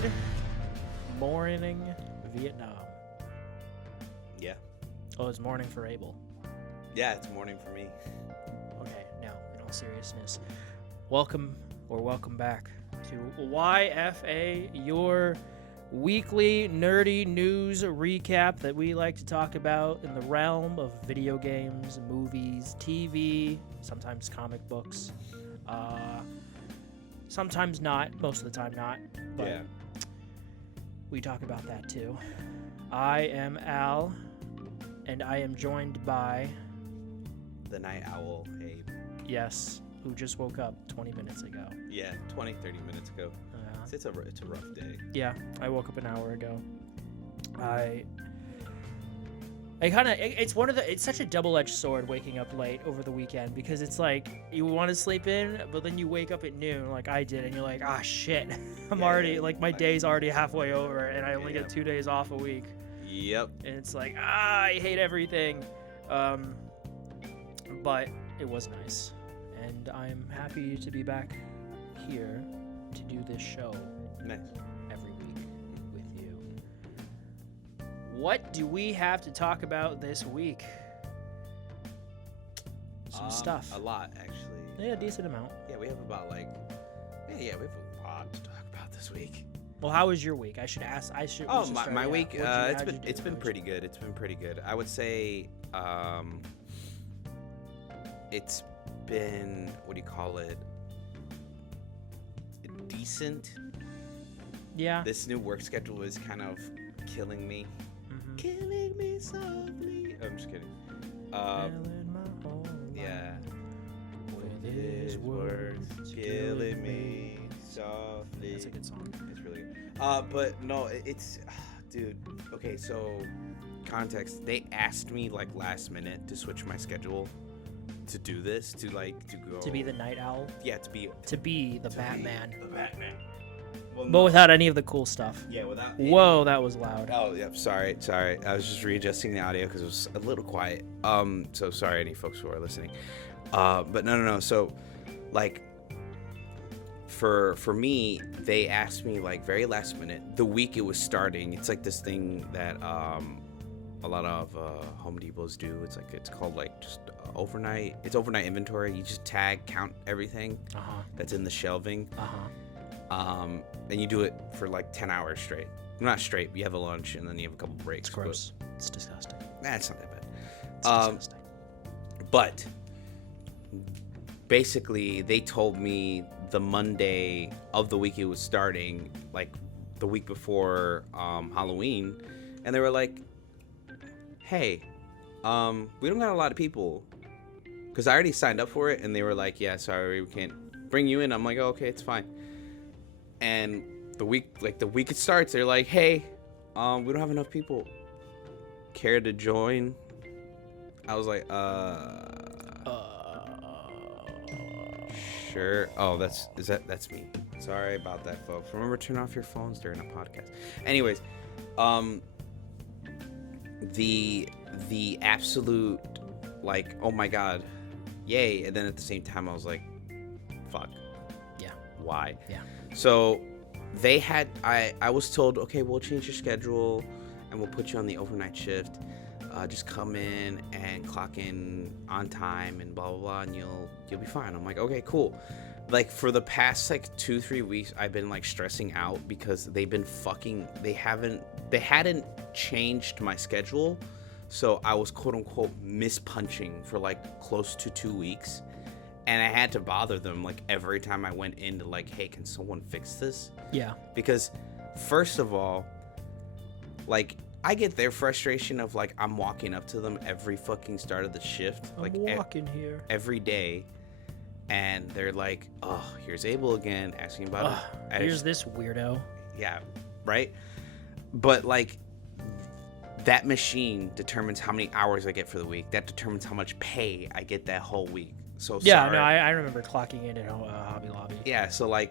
Good morning, Vietnam. Yeah. Oh, it's morning for Abel. Yeah, it's morning for me. Okay, now, in all seriousness, welcome back to YFA, your weekly nerdy news recap that we like to talk about in the realm of video games, movies, TV, sometimes comic books. Sometimes not, most of the time not, but Yeah. we talk about that too. I am Al, and I am joined by, The night owl, Abe. yes, who just woke up 20 minutes ago. Yeah, 20, 30 minutes ago. It's a rough day. Yeah, I woke up an hour ago. It's such a double-edged sword waking up late over the weekend, because it's like you want to sleep in, but then you wake up at noon like I did, and you're like, ah, shit, my day's already halfway over, and I only get 2 days off a week. Yep. And it's like, I hate everything. But it was nice, and I'm happy to be back here to do this show Nice. every week with you. What do we have to talk about this week? Some stuff. A lot, actually. Yeah, a decent amount. Yeah, we have about we have a lot to talk about this week. Well, how was your week? I should ask. My week. It's been pretty good. It's been pretty good. I would say, it's been, what do you call it? Decent. Yeah. This new work schedule is kind of killing me. Mm-hmm. Killing me softly. I'm just kidding. Yeah. With his words killing me softly. That's a good song. It's really good. But no, it's, dude. Okay, so context. They asked me like last minute to switch my schedule to do this, to go. To be the night owl. Yeah, to be The Batman. The Batman. Well, But without any of the cool stuff. Yeah, without. Whoa, that was loud. Oh, yep. Sorry. I was just readjusting the audio because it was a little quiet. So sorry, any folks who are listening. But no. So, like, for me, they asked me like very last minute, the week it was starting. It's like this thing that a lot of Home Depots do. It's called like just overnight. It's overnight inventory. You just tag, count everything that's in the shelving. And you do it for like 10 hours straight. Not straight, but you have a lunch and then you have a couple breaks. It's gross. It's disgusting. Nah, it's not that bad. It's disgusting. But basically, they told me the Monday of the week it was starting, like the week before Halloween, and they were like, hey, we don't got a lot of people. Because I already signed up for it, and they were like, yeah, sorry, we can't bring you in. I'm like, oh, okay, it's fine. And the week it starts, they're like, hey, we don't have enough people. Care to join? I was like, sure. Oh, that's me. Sorry about that, folks. Remember, turn off your phones during a podcast. Anyways, the absolute, like, oh my god, yay. And then at the same time, I was like, fuck. Yeah. Why? Yeah. So they had, I was told, okay, we'll change your schedule and we'll put you on the overnight shift. Just come in and clock in on time and blah blah blah, and you'll be fine. I'm like, okay, cool. Like for the past like 2-3 weeks, I've been like stressing out because they hadn't changed my schedule, so I was quote unquote mispunching for like close to 2 weeks. And I had to bother them like every time I went in to like, hey, can someone fix this? Yeah. Because first of all, like I get their frustration of like I'm walking up to them every fucking start of the shift, like walking here every day, and they're like, oh, here's Abel again asking about it. Here's this weirdo. Yeah, right. But like that machine determines how many hours I get for the week. That determines how much pay I get that whole week. So yeah, sorry. no, I remember clocking in at Hobby Lobby. Yeah, so like,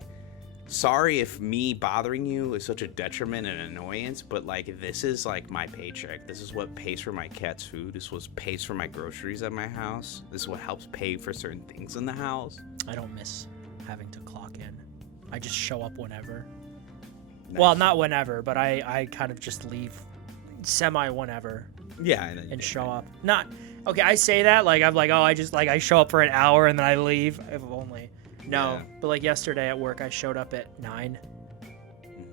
sorry if me bothering you is such a detriment and annoyance, but like this is like my paycheck. This is what pays for my cat's food. This is what pays for my groceries at my house. This is what helps pay for certain things in the house. I don't miss having to clock in. I just show up whenever. Well, not whenever, but I kind of just leave semi whenever. Yeah, I know you and do. show up. Not okay. I say that like I'm like, oh, I just like I show up for an hour and then I leave. If only. No, Yeah. but like yesterday at work, I showed up at 9.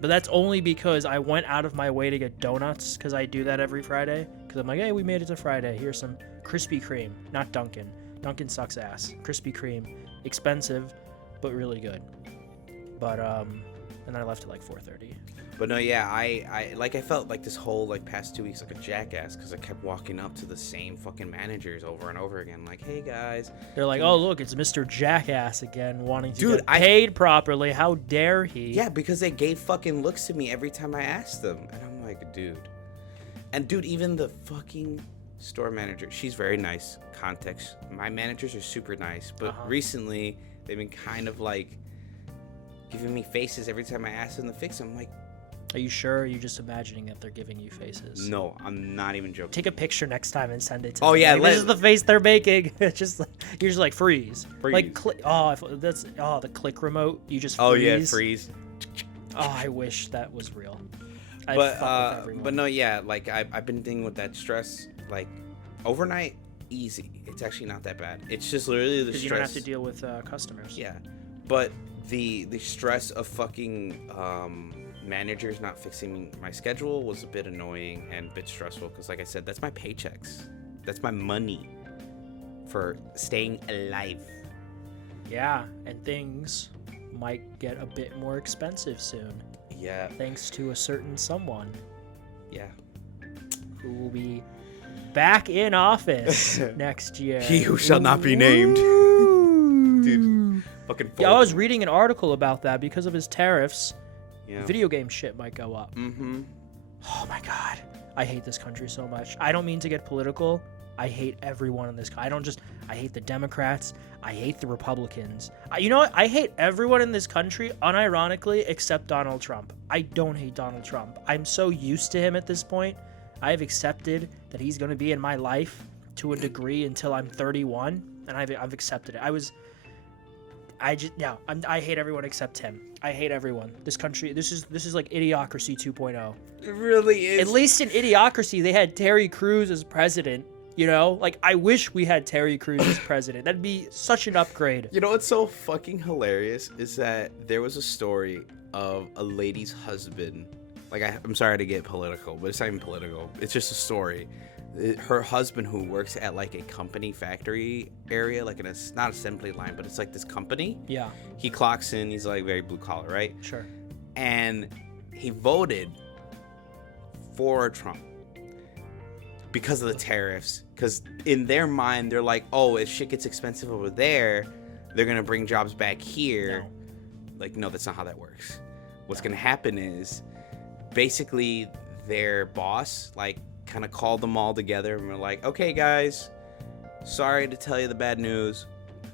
But that's only because I went out of my way to get donuts, because I do that every Friday. Because I'm like, hey, we made it to Friday. Here's some Krispy Kreme, not Dunkin'. Dunkin' sucks ass. Krispy Kreme, expensive, but really good. But and I left at like 4:30. But no, yeah, I felt like this whole like past 2 weeks like a jackass because I kept walking up to the same fucking managers over and over again, like, hey guys. They're like, oh look, it's Mr. Jackass again, wanting to Dude, get paid properly. How dare he? Yeah, because they gave fucking looks to me every time I asked them, and I'm like, dude. And dude, even the fucking store manager, she's very nice. Context, my managers are super nice, but recently they've been kind of like giving me faces every time I ask them to fix them. I'm like, are you sure? Or are you just imagining that they're giving you faces? no, I'm not even joking. Take a picture next time and send it to Oh me. yeah, like, this is the face they're making. It's just like, you're just like freeze. Like the click remote. You just freeze. Oh yeah, freeze. Oh, I wish that was real. But no, yeah, like I've been dealing with that stress like overnight. Easy. It's actually not that bad. It's just literally the stress. Because you don't have to deal with customers. Yeah, but the stress of fucking managers not fixing my schedule was a bit annoying and a bit stressful because, like I said, that's my paychecks. That's my money for staying alive. Yeah, and things might get a bit more expensive soon. Yeah. Thanks to a certain someone. Yeah. Who will be back in office next year. He who shall not be named. Dude, fucking. Yeah, I was reading an article about that because of his tariffs. Yeah. Video game shit might go up. Mm-hmm. Oh my god, I hate this country so much. I don't mean to get political. I hate everyone in this. I hate the Democrats. I hate the Republicans. You know what? I hate everyone in this country, unironically, except Donald Trump. I don't hate Donald Trump. I'm so used to him at this point. I have accepted that he's going to be in my life to a degree until I'm 31, and I've accepted it. I hate everyone except him. I hate everyone. This country, this is like Idiocracy 2.0. It really is. At least in Idiocracy, they had Terry Crews as president. You know, like I wish we had Terry Crews as president. That'd be such an upgrade. You know what's so fucking hilarious is that there was a story of a lady's husband. Like I'm sorry to get political, but it's not even political. It's just a story. Her husband, who works at like a company factory area, like it's not assembly line, but it's like this company. Yeah. He clocks in. He's like very blue collar, right? Sure. And he voted for Trump because of the tariffs. Because in their mind, they're like, oh, if shit gets expensive over there, they're gonna bring jobs back here. No. Like, no, that's not how that works. What's gonna happen is, basically, their boss like kind of called them all together and we're like, okay guys, sorry to tell you the bad news,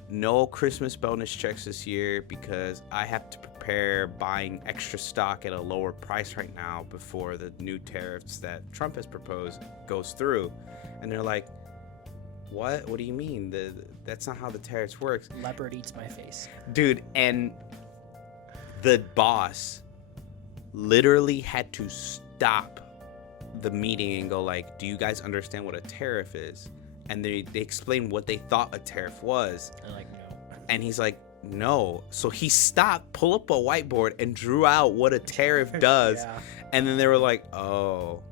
no Christmas bonus checks this year because I have to prepare buying extra stock at a lower price right now before the new tariffs that Trump has proposed goes through. And they're like, what do you mean? That's not how the tariffs works. Leopard eats my face, dude. And the boss literally had to stop the meeting and go like, do you guys understand what a tariff is? And they explained what they thought a tariff was. They're like, no. And he's like, no. So he stopped, pull up a whiteboard and drew out what a tariff does. Yeah. And then they were like, oh,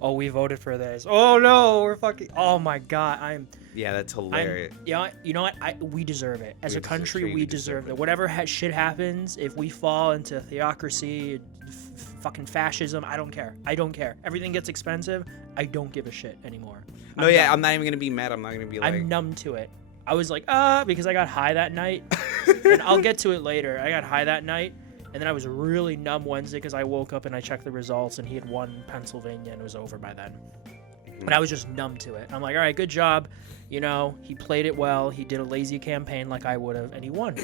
we voted for this. Oh no, we're fucking. Oh my god, yeah, that's hilarious. You know what? We deserve it. As a country, we deserve it. Whatever shit happens, if we fall into theocracy, fucking fascism, I don't care. Everything gets expensive. I don't give a shit anymore. I'm not even gonna be mad. I'm not gonna be like. I'm numb to it. I was like, because I got high that night, and I'll get to it later. I got high that night, and then I was really numb Wednesday because I woke up and I checked the results, and he had won Pennsylvania, and it was over by then. But I was just numb to it. I'm like, all right, good job. You know, he played it well. He did a lazy campaign like I would have, and he won.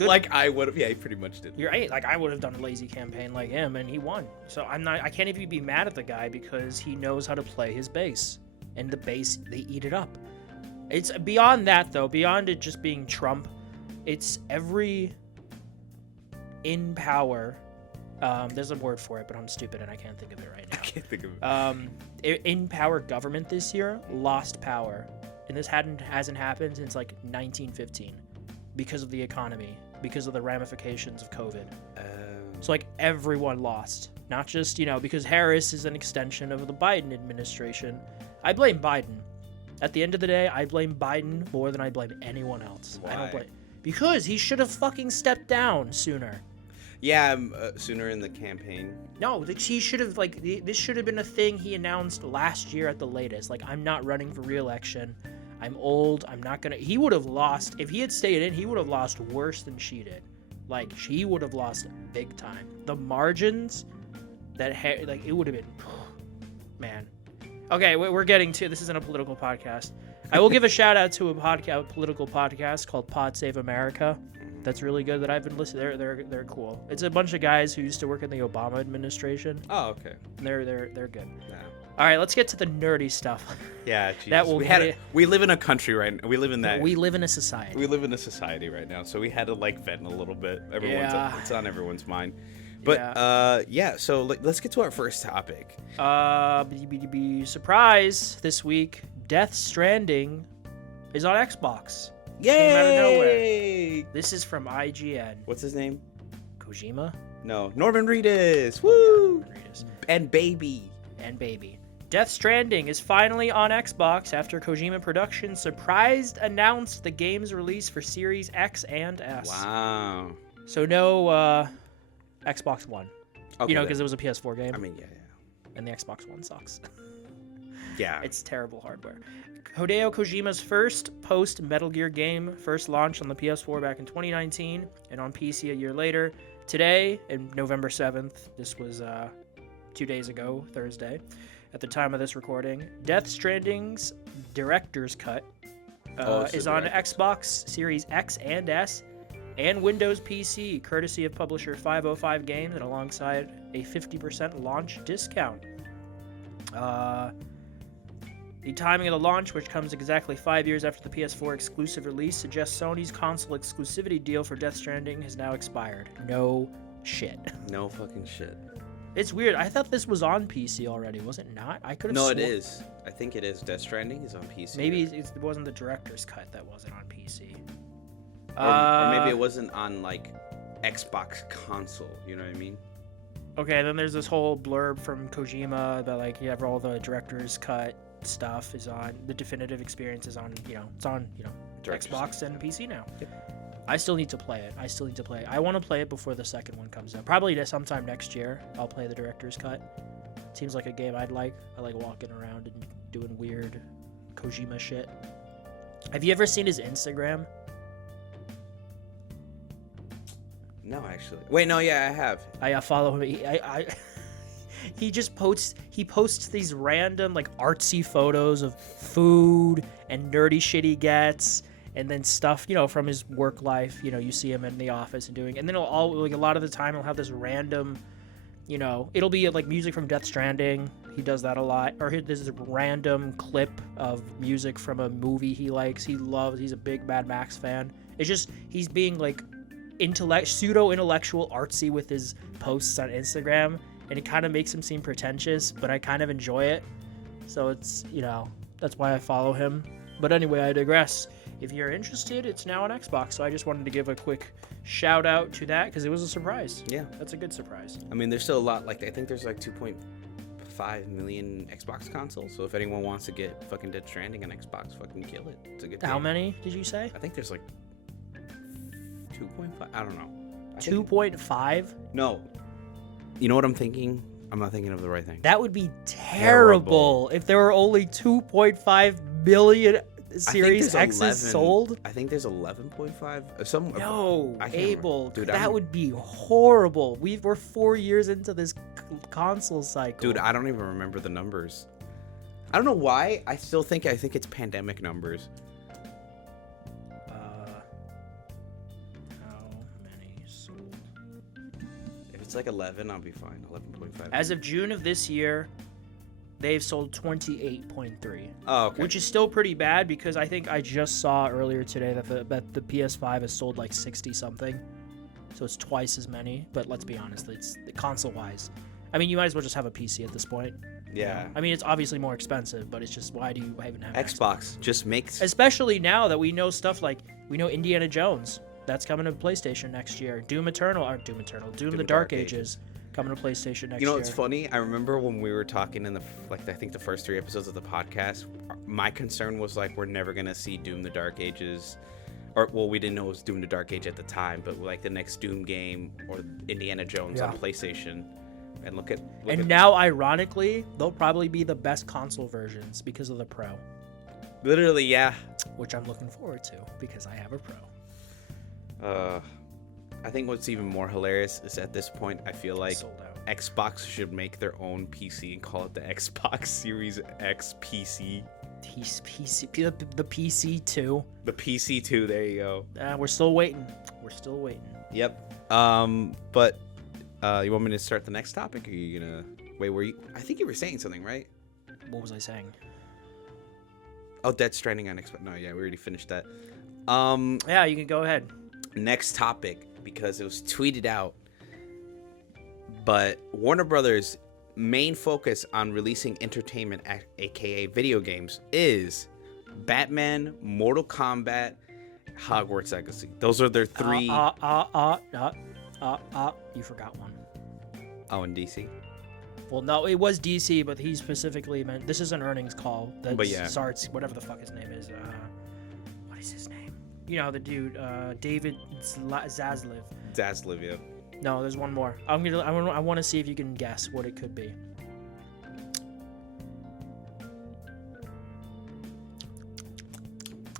Like I would have. Yeah, he pretty much did. You're right. Like I would have done a lazy campaign like him, and he won. So I can't even be mad at the guy because he knows how to play his base, and the base, they eat it up. It's beyond that though. Beyond it just being Trump, it's every in power There's a word for it, but I'm stupid and I can't think of it right I now. can't think of it. In-power government this year lost power, and this hasn't happened since like 1915 because of the economy, because of the ramifications of COVID. So like everyone lost, not just because Harris is an extension of the Biden administration. I blame Biden. At the end of the day, I blame Biden more than I blame anyone else. Why? I don't blame because he should have fucking stepped down sooner. Yeah, sooner in the campaign. No, he should have this should have been a thing he announced last year at the latest. Like, I'm not running for re-election. I'm old. I'm not gonna. He would have lost if he had stayed in. He would have lost worse than she did. Like, she would have lost big time. The margins that it would have been, man. Okay, we're getting to this. Isn't a political podcast. I will give a shout out to a political podcast called Pod Save America. That's really good that I've been listening. They're cool. It's a bunch of guys who used to work in the Obama administration. Oh, okay. And they're good. Yeah. All right, let's get to the nerdy stuff. Yeah, Jesus. That will we live in a country right now. We live in that. We live in a society. We live in a society right now, so we had to vent a little bit. It's on everyone's mind. But so let's get to our first topic. Surprise this week, Death Stranding is on Xbox. Yay! Came out of nowhere. This is from IGN. What's his name? Kojima? No, Norman Reedus. Woo! Yeah, Norman Reedus. And Baby. Death Stranding is finally on Xbox after Kojima Productions announced the game's release for Series X and S. Wow. So no Xbox One. Okay, because it was a PS4 game. I mean, yeah. And the Xbox One sucks. Yeah. It's terrible hardware. Hideo Kojima's first post-Metal Gear game first launched on the PS4 back in 2019 and on PC a year later. Today, in November 7th, this was 2 days ago, Thursday, at the time of this recording, Death Stranding's Director's Cut is on Xbox Series X and S and Windows PC, courtesy of publisher 505 Games and alongside a 50% launch discount. The timing of the launch, which comes exactly 5 years after the PS4 exclusive release, suggests Sony's console exclusivity deal for Death Stranding has now expired. No shit. No fucking shit. It's weird. I thought this was on PC already. Was it not? I could have. No, it is. I think it is. Death Stranding is on PC. Maybe it wasn't the director's cut that wasn't on PC. Or maybe it wasn't on Xbox console. You know what I mean? Okay, then there's this whole blurb from Kojima that you have all the director's cut stuff is on. The definitive experience is on. It's on. Xbox and PC now. Yep. I still need to play it. I want to play it before the second one comes out. Probably sometime next year. I'll play the director's cut. Seems like a game I'd like. I like walking around and doing weird Kojima shit. Have you ever seen his Instagram? No, actually. Wait, no, yeah, I have. I follow him. He just posts these random artsy photos of food and nerdy shit he gets. And then stuff, from his work life, you see him in the office and doing, and then a lot of the time he'll have this random, it'll be music from Death Stranding. He does that a lot. Or there's this random clip of music from a movie he likes. He's a big Mad Max fan. It's just, he's being pseudo-intellectual artsy with his posts on Instagram. And it kind of makes him seem pretentious, but I kind of enjoy it. So it's, that's why I follow him. But anyway, I digress. If you're interested, it's now on Xbox, so I just wanted to give a quick shout out to that because it was a surprise. Yeah. That's a good surprise. I mean, there's still a lot. I think there's 2.5 million Xbox consoles, so if anyone wants to get fucking Death Stranding on Xbox, fucking kill it. It's a good How game. many did you say? I think there's 2.5. I don't know. 2.5? No. You know what I'm thinking? I'm not thinking of the right thing. That would be terrible if there were only 2.5 million Series X's sold. I think there's 11.5. No, Abel, dude, that would be horrible. We're 4 years into this console cycle. Dude, I don't even remember the numbers. I don't know why. I think it's pandemic numbers. How many sold? If it's 11, I'll be fine. 11.5. As of June of this year, they've sold 28.3. Oh, okay. Which is still pretty bad because I think I just saw earlier today that the PS5 has sold 60 something. so it's twice as many. But let's be honest, it's console-wise. I mean, you might as well just have a PC at this point. Yeah. I mean, it's obviously more expensive, but it's just, why do you even have an Xbox? Just makes... Especially now that we know stuff like, we know Indiana Jones. That's coming to PlayStation next year. Doom the Dark Ages coming to PlayStation next year. You know what's funny? I remember when we were talking in I think the first 3 episodes of the podcast, my concern was like, we're never going to see Doom the Dark Ages. Or, well, we didn't know it was Doom the Dark Age at the time, but like the next Doom game or Indiana Jones on PlayStation. And look at now, ironically, they'll probably be the best console versions because of the Pro. Literally, yeah. Which I'm looking forward to because I have a Pro. I think what's even more hilarious is at this point, I feel like Sold out. Xbox should make their own PC and call it the Xbox Series X PC. The PC2. The PC2, there you go. We're still waiting. Yep. But you want me to start the next topic? Or are you gonna wait? I think you were saying something, right? What was I saying? Oh, Death Stranding on Xbox. No, yeah, we already finished that. Yeah, you can go ahead. Next topic, because it was tweeted out, but Warner Brothers' main focus on releasing entertainment, aka video games, is Batman, Mortal Kombat, Hogwarts Legacy. Those are their 3. You forgot one. Oh, in DC. Well, no, it was DC, but he specifically meant this is an earnings call. But yeah, Sarts, whatever the fuck his name is. What is his name? You know, the dude, David Zaslav. Zaslav, yeah. No, there's one more. I want to see if you can guess what it could be.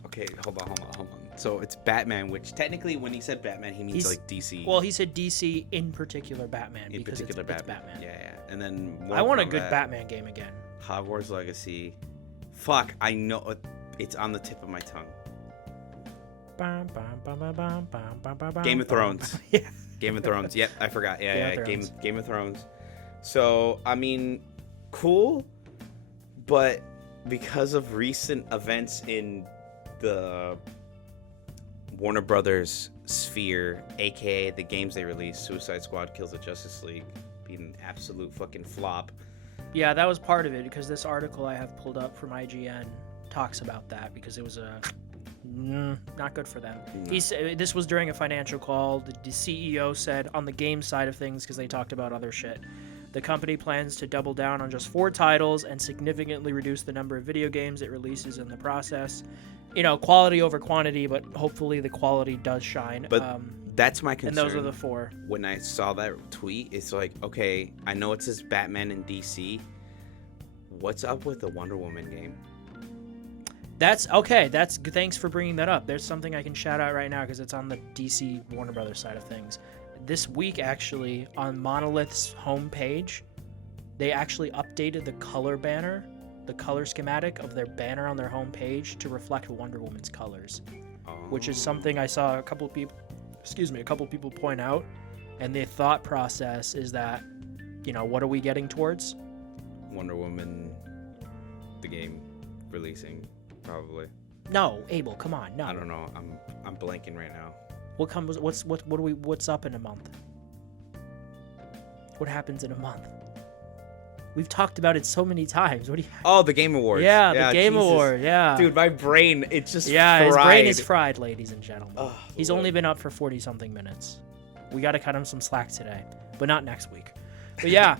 Okay, hold on. So it's Batman, which technically, when he said Batman, he means like DC. Well, he said DC in particular Batman. In particular Batman. Yeah. And then I want a good Batman game again. Hogwarts Legacy. Fuck, I know it's on the tip of my tongue. Game of Thrones. Yeah. Game of Thrones. Yep, I forgot. Yeah, Game of Thrones. So, I mean, cool, but because of recent events in the Warner Brothers sphere, aka the games they released, Suicide Squad Kills the Justice League, being an absolute fucking flop. Yeah, that was part of it, because this article I have pulled up from IGN talks about that, because it was not good for them. No. This was during a financial call. The CEO said on the game side of things, because they talked about other shit, the company plans to double down on just 4 titles and significantly reduce the number of video games it releases in the process. You know, quality over quantity, but hopefully the quality does shine. But that's my concern. And those are the 4. When I saw that tweet, it's like, okay, I know it says Batman and DC. What's up with the Wonder Woman game? That's okay. Thanks for bringing that up. There's something I can shout out right now because it's on the DC Warner Brothers side of things. This week, actually, on Monolith's homepage, they actually updated the color banner, the color schematic of their banner on their homepage to reflect Wonder Woman's colors, which is something I saw a couple people point out. And the thought process is that, you know, what are we getting towards? Wonder Woman, the game releasing. Probably. No, Abel, come on, no. I don't know. I'm blanking right now. What's up in a month? What happens in a month? We've talked about it so many times. What do you? Oh, the Game Awards. Yeah, the Game Award. Yeah. Dude, my brain, it's just fried. His brain is fried, ladies and gentlemen. Oh, He's only been up for 40-something minutes. We got to cut him some slack today, but not next week. But yeah.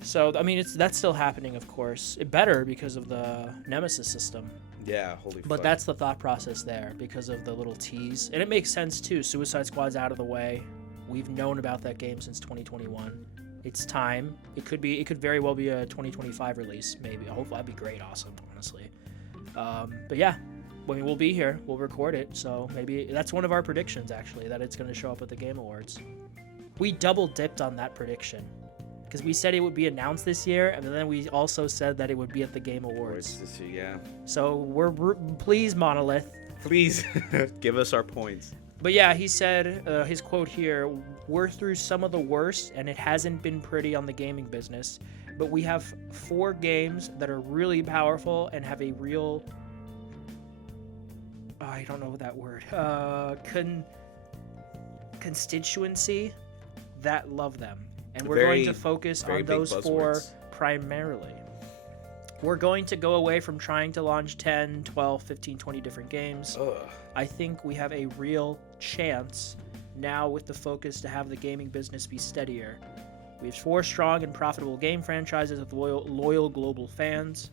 So I mean, that's still happening, of course. It better because of the Nemesis system. Yeah, holy fuck. But that's the thought process there because of the little tease, and it makes sense too. Suicide Squad's out of the way. We've known about that game since 2021. It's time. It could very well be a 2025 release. Maybe. Hopefully, that'd be great. Awesome, honestly. But yeah, I mean, we'll be here. We'll record it. So maybe that's one of our predictions, actually, that it's going to show up at the Game Awards. We double dipped on that prediction. Because we said it would be announced this year, and then we also said that it would be at the Game Awards. This year, yeah. So please, Monolith. Please give us our points. But yeah, he said, his quote here, "We're through some of the worst, and it hasn't been pretty on the gaming business, but we have 4 games that are really powerful and have a real..." I don't know that word. constituency that love them. And we're Very- going to focus very on big those four buzzwords. primarily. We're going to go away from trying to launch 10, 12, 15, 20 different games. Ugh. I think we have a real chance now with the focus to have the gaming business be steadier. We have 4 strong and profitable game franchises with loyal global fans.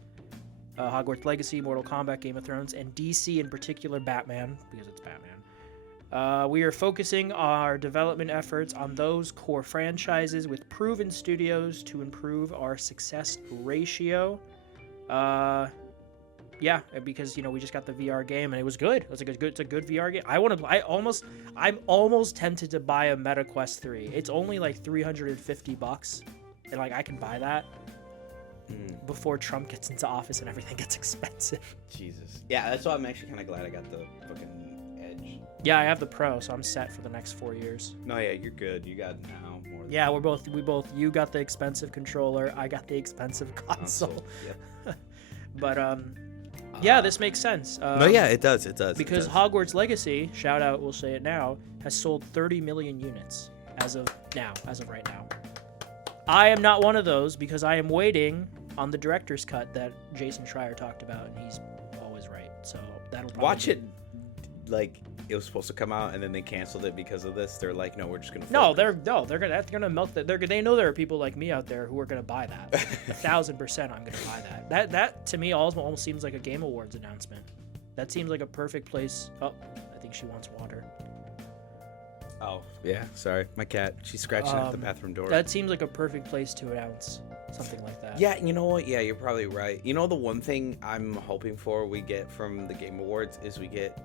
Hogwarts Legacy, Mortal Kombat, Game of Thrones, and DC in particular, Batman, because it's Batman. We are focusing our development efforts on those core franchises with proven studios to improve our success ratio. Yeah, because we just got the VR game and it was good. It's a good VR game. I'm almost tempted to buy a Meta Quest 3. It's only like $350, and like I can buy that before Trump gets into office and everything gets expensive. Jesus. Yeah, that's why I'm actually kind of glad I got the fucking Edge. Yeah, I have the Pro, so I'm set for the next 4 years. No, yeah, you're good. You got now more. Than Yeah, we both. You got the expensive controller. I got the expensive console. Yep. But yeah, this makes sense. No, yeah, it does. It does. Because it does. Hogwarts Legacy, shout out, we'll say it now, has sold 30 million units as of right now. I am not one of those because I am waiting on the director's cut that Jason Schreier talked about, and he's always right. So that'll probably Watch it. Like it was supposed to come out, and then they canceled it because of this. They're like, no, we're just gonna. No, focus. they're gonna melt that. They know there are people like me out there who are gonna buy that. 1,000%, I'm gonna buy that. That to me almost seems like a Game Awards announcement. That seems like a perfect place. Oh, I think she wants water. Oh yeah, sorry, my cat. She's scratching at the bathroom door. That seems like a perfect place to announce something like that. Yeah, you know what? Yeah, you're probably right. You know, the one thing I'm hoping for we get from the Game Awards is we get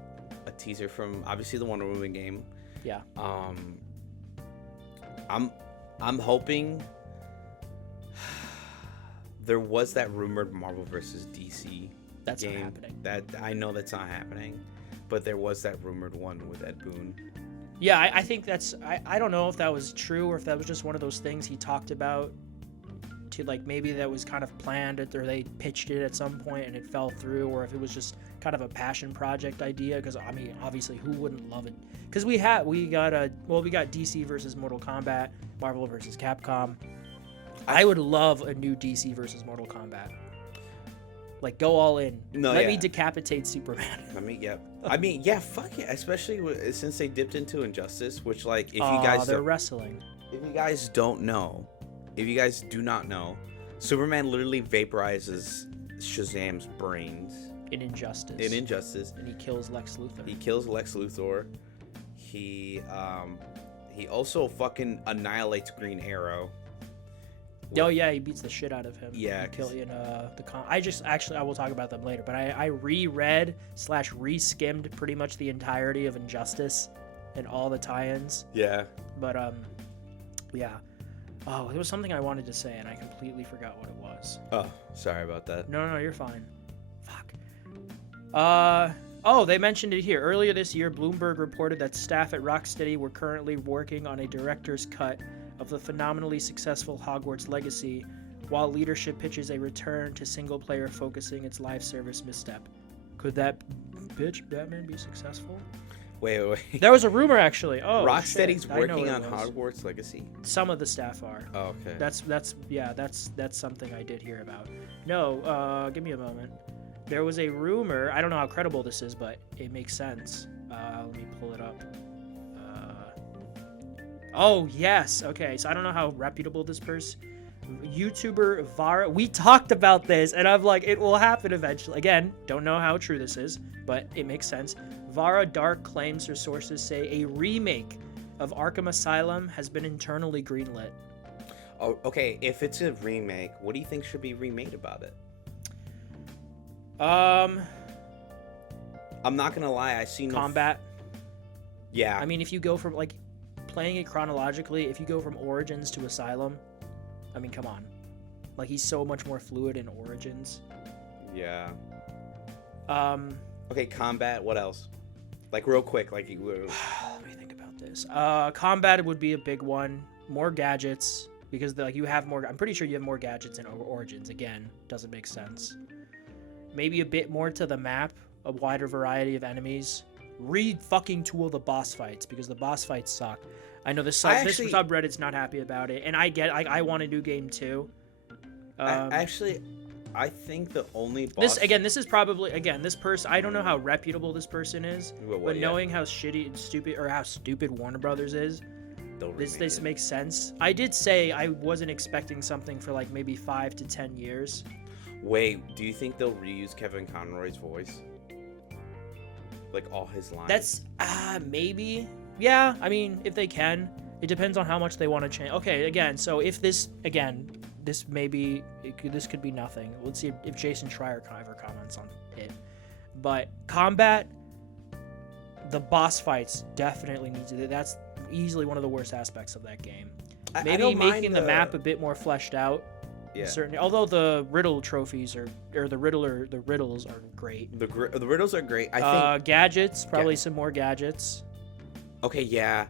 a teaser from obviously the Wonder Woman game. Yeah. I'm hoping there was that rumored Marvel versus DC That's not game. happening. That I know that's not happening, but there was that rumored one with Ed Boon. Yeah, I think that's. I don't know if that was true or if that was just one of those things he talked about. To like maybe that was kind of planned or they pitched it at some point and it fell through, or if it was just kind of a passion project idea. Because I mean, obviously, who wouldn't love it? Because we got DC versus Mortal Kombat, Marvel versus Capcom. I would love a new DC versus Mortal Kombat. Like, go all in. Let me decapitate Superman. I mean, yeah, fuck it. Especially since they dipped into Injustice, which, like, if you guys they're wrestling. If you guys don't know, if you guys do not know, Superman literally vaporizes Shazam's brains In Injustice. And he kills Lex Luthor. He also fucking annihilates Green Arrow. Oh yeah, he beats the shit out of him. Yeah, I will talk about them later. But I reread / re-skimmed pretty much the entirety of Injustice and all the tie-ins. Yeah. But yeah. Oh, there was something I wanted to say and I completely forgot what it was. Oh, sorry about that. No, you're fine. Fuck. They mentioned it here. Earlier this year, Bloomberg reported that staff at Rocksteady were currently working on a director's cut of the phenomenally successful Hogwarts Legacy, while leadership pitches a return to single-player focusing its live service misstep. Could that bitch Batman be successful? Wait. There was a rumor, actually. Oh, Rocksteady's shit. I know working what on it was. Hogwarts Legacy? Some of the staff are. Oh, okay. That's something I did hear about. No, give me a moment. There was a rumor. I don't know how credible this is, but it makes sense. Let me pull it up. Oh, yes. Okay, so I don't know how reputable this person... YouTuber Vara... We talked about this, and I'm like, it will happen eventually. Again, don't know how true this is, but it makes sense. Vara Dark claims her sources say a remake of Arkham Asylum has been internally greenlit. Oh, okay. If it's a remake, what do you think should be remade about it? I'm not gonna lie. I seen combat. Yeah. I mean, if you go from like playing it chronologically, if you go from Origins to Asylum, I mean, come on. Like, he's so much more fluid in Origins. Yeah. Okay, combat. What else? Like, real quick. Like, let me think about this. Combat would be a big one. More gadgets, because like you have more. I'm pretty sure you have more gadgets in Origins. Again, doesn't make sense. Maybe a bit more to the map, a wider variety of enemies, fucking tool the boss fights because the boss fights suck. I know this subreddit's not happy about it, and I want a new game too. I think the only boss... This is probably this person. I don't know how reputable this person is, but knowing how shitty and stupid or how stupid Warner Brothers is, this makes sense. I did say I wasn't expecting something for like maybe 5 to 10 years. Wait, do you think they'll reuse Kevin Conroy's voice? Like all his lines? That's maybe. Yeah, I mean, if they can. It depends on how much they want to change. Okay, again, so if this could be nothing. Let's see if Jason Schreier ever comments on it. But combat, the boss fights definitely need to. That's easily one of the worst aspects of that game. Maybe making the map a bit more fleshed out. Yeah. Certainly, although the riddle trophies the riddles are great. The riddles are great. I think gadgets, probably some more gadgets. Okay, yeah.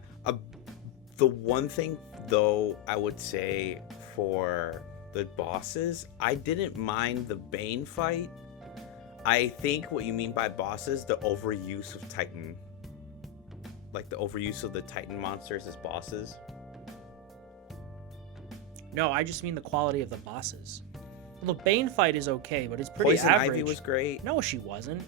The one thing though I would say for the bosses, I didn't mind the Bane fight. I think what you mean by bosses, the overuse of Titan. Like the overuse of the Titan monsters as bosses. No, I just mean the quality of the bosses. Well, the Bane fight is okay, but it's pretty Poison average. Ivy was great. No, she wasn't.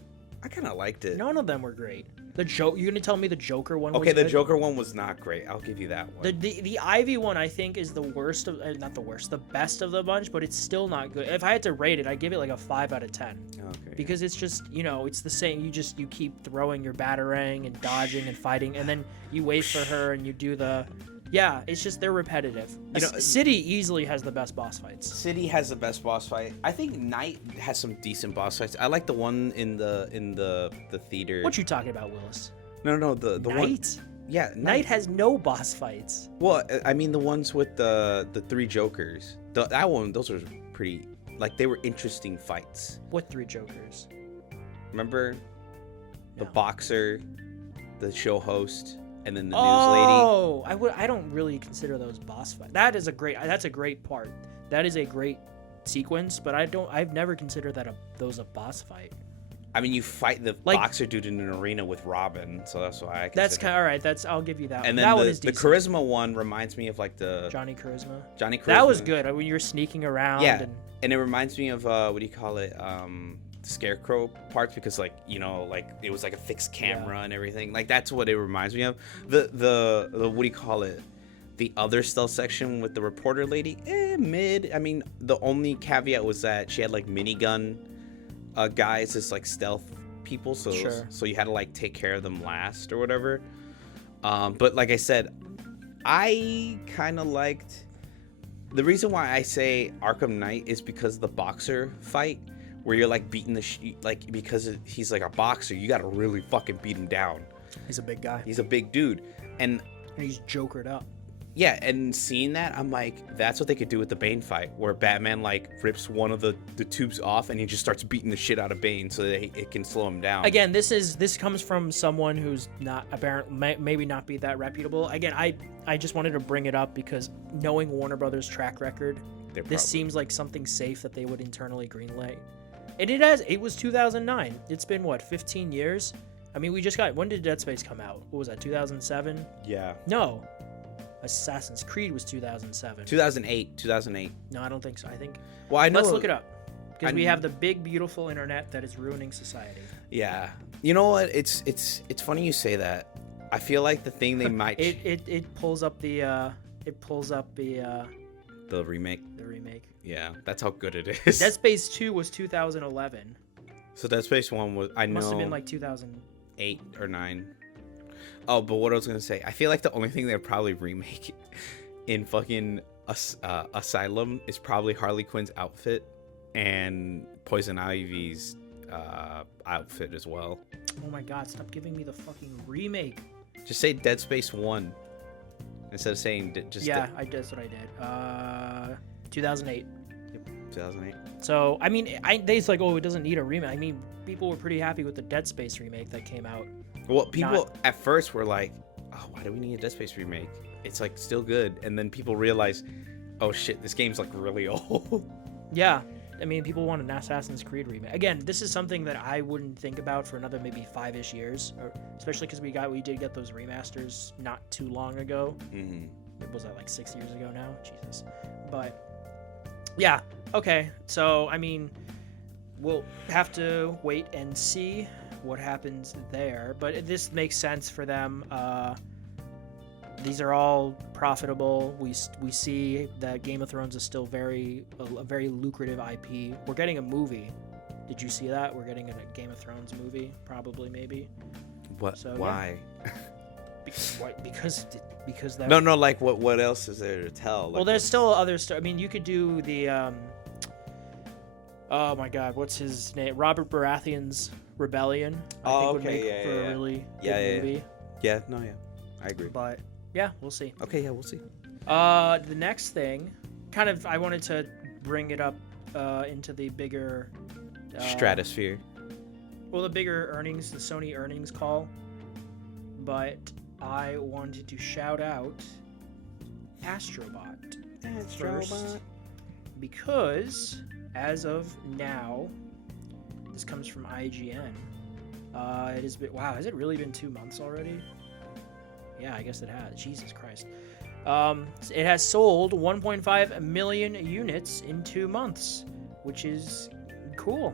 I kind of liked it. None of them were great. You're gonna tell me the Joker one was okay, the good? Joker one was not great. I'll give you that one. The Ivy one, I think, is the worst of... not the worst, the best of the bunch, but it's still not good. If I had to rate it, I'd give it like a 5 out of 10. Okay. Because it's just, it's the same. You keep throwing your batarang and dodging and fighting, and then you wait for her and you do the... Yeah, it's just they're repetitive. City easily has the best boss fights. City has the best boss fight. I think Night has some decent boss fights. I like the one in the theater. What you talking about, Willis? No, the Night? one. Yeah, Night has no boss fights. Well, I mean the ones with the 3 Jokers. That one, those were pretty. Like they were interesting fights. What 3 Jokers? Remember, the boxer, the show host. And then the news lady. Oh, I don't really consider those boss fights. That's a great part. That is a great sequence, but I've never considered those a boss fight. I mean, you fight the boxer dude in an arena with Robin, so that's why I consider. That's kind of all right. I'll give you that. And then that one is the charisma one reminds me of like the Johnny Charisma. That was good when you were sneaking around. Yeah, and it reminds me of what do you call it? Scarecrow parts because like it was like a fixed camera and everything. Like that's what it reminds me of. The what do you call it? The other stealth section with the reporter lady, mid. I mean, the only caveat was that she had like minigun guys as like stealth people, so you had to like take care of them last or whatever. But like I said, I kind of liked. The reason why I say Arkham Knight is because the boxer fight. Where you're like beating because he's like a boxer, you gotta really fucking beat him down. He's a big guy. He's a big dude, and he's jokered up. Yeah, and seeing that, I'm like, that's what they could do with the Bane fight, where Batman like rips one of the tubes off and he just starts beating the shit out of Bane so that it can slow him down. Again, this comes from someone who's not maybe not be that reputable. Again, I just wanted to bring it up because knowing Warner Brothers' track record, this seems like something safe that they would internally greenlight. And it was 2009. It's been, 15 years? I mean, when did Dead Space come out? What was that, 2007? Yeah. No. Assassin's Creed was 2007. 2008. No, I don't think so. I think... Well, I know... Let's look it up. Because we have the big, beautiful internet that is ruining society. Yeah. You know what? It's funny you say that. I feel like the thing they might... it pulls up the... The remake? The remake. Yeah, that's how good it is. Dead Space 2 was 2011. So Dead Space 1 was... Must have been like 2008 or 9. Oh, but what I was going to say, I feel like the only thing they'll probably remake in fucking Asylum is probably Harley Quinn's outfit and Poison Ivy's outfit as well. Oh my god, stop giving me the fucking remake. Just say Dead Space 1 instead of saying just... Yeah, that's what I did. 2008. Yep, 2008. So, I mean, it's like, it doesn't need a remake. I mean, people were pretty happy with the Dead Space remake that came out. Well, people at first were like, oh, why do we need a Dead Space remake? It's like still good. And then people realize, oh shit, this game's like really old. Yeah. I mean, people want an Assassin's Creed remake. Again, this is something that I wouldn't think about for another maybe 5-ish years, or especially because we did get those remasters not too long ago. Mm-hmm. Was that like 6 years ago now? Jesus. But yeah, okay. So I mean, we'll have to wait and see what happens there. But this makes sense for them. These are all profitable. We see that Game of Thrones is still a very lucrative IP. We're getting a movie. Did you see that? We're getting a Game of Thrones movie, probably, maybe. What? So, why? Yeah. Because that. No. Like, what else is there to tell? Like, well, there's still other stuff. I mean, you could do the. Oh my God, what's his name? Robert Baratheon's Rebellion. I think would make for a really good movie. Yeah. I agree. But. Yeah, we'll see. Okay, yeah, we'll see. The next thing, I wanted to bring it up into the bigger... stratosphere. Well, the bigger earnings, the Sony earnings call. But I wanted to shout out Astrobot. First, because, as of now, this comes from IGN. It has been... Wow, has it really been 2 months already? Yeah, I guess it has. Jesus Christ. It has sold 1.5 million units in 2 months, which is cool.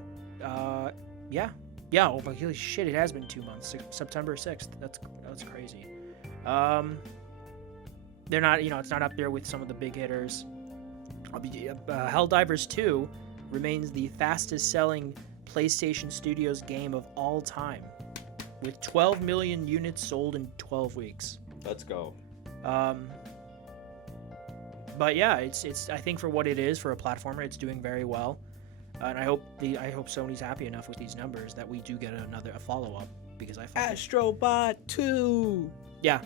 Yeah. Oh, but holy shit, it has been 2 months. September 6th. That's crazy. They're not, it's not up there with some of the big hitters. Helldivers 2 remains the fastest selling PlayStation Studios game of all time, with 12 million units sold in 12 weeks. Let's go. But yeah, it's I think for what it is for a platformer, it's doing very well. And I hope Sony's happy enough with these numbers that we do get a follow-up, because Astrobot 2. Yeah,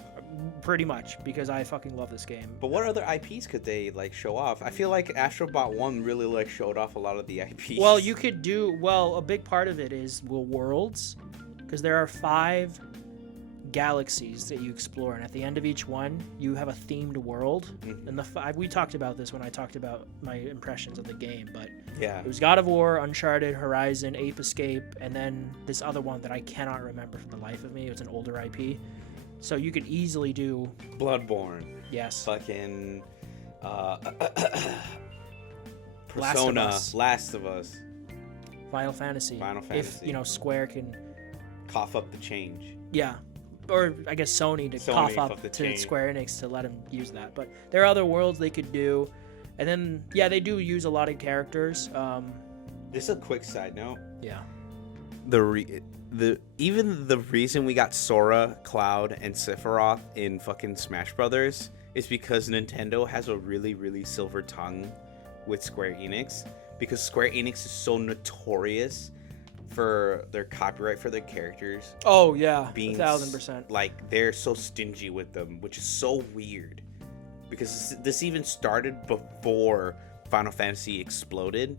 pretty much, because I fucking love this game. But what other IPs could they show off? I feel like Astrobot 1 really showed off a lot of the IPs. Well, you could do a big part of it is worlds. Because there are 5 galaxies that you explore, and at the end of each one, you have a themed world. Mm-hmm. And we talked about this when I talked about my impressions of the game, but yeah, it was God of War, Uncharted, Horizon, Ape Escape, and then this other one that I cannot remember for the life of me. It was an older IP, so you could easily do Bloodborne. Yes. Fucking Persona, Last of Us, Final Fantasy. If Square can cough up the change. Yeah. Or I guess Sony to cough up to Square Enix to let them use that. But there are other worlds they could do. And then, yeah, they do use a lot of characters. Just a quick side note. Yeah. Even the reason we got Sora, Cloud, and Sephiroth in fucking Smash Brothers is because Nintendo has a really, really silver tongue with Square Enix. Because Square Enix is so notorious for their copyright for their characters. Oh yeah, being 1000%. Like, they're so stingy with them, which is so weird. Because this even started before Final Fantasy exploded.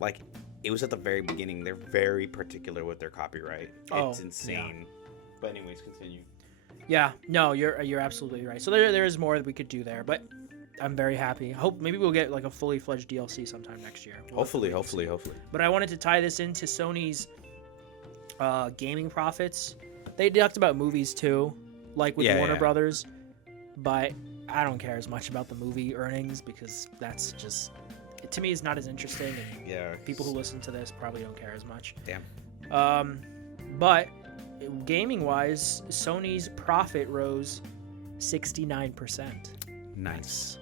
Like, it was at the very beginning. They're very particular with their copyright. It's insane. Yeah. But anyways, continue. Yeah, no, you're absolutely right. So there is more that we could do there, but I'm very happy. Maybe we'll get like a fully fledged DLC sometime next year. Hopefully. But I wanted to tie this into Sony's gaming profits. They talked about movies too, like with Warner Brothers, but I don't care as much about the movie earnings, because that's just, to me, it's not as interesting. And people who listen to this probably don't care as much. Damn. But gaming wise, Sony's profit rose 69%. Nice.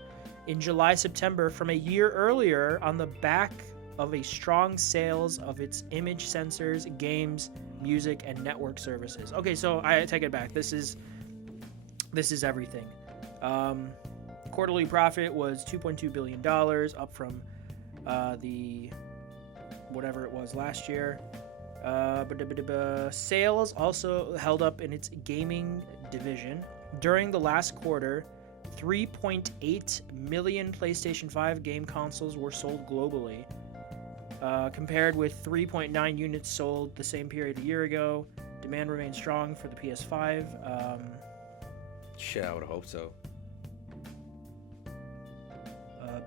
In July-September from a year earlier, on the back of a strong sales of its image sensors, games, music, and network services. Okay, so I take it back. This is everything. Quarterly profit was $2.2 billion, up from the whatever it was last year. Sales also held up in its gaming division. During the last quarter, 3.8 million PlayStation 5 game consoles were sold globally, compared with 3.9 units sold the same period a year ago. Demand remains strong for the PS5. Shit, I would hope so. No,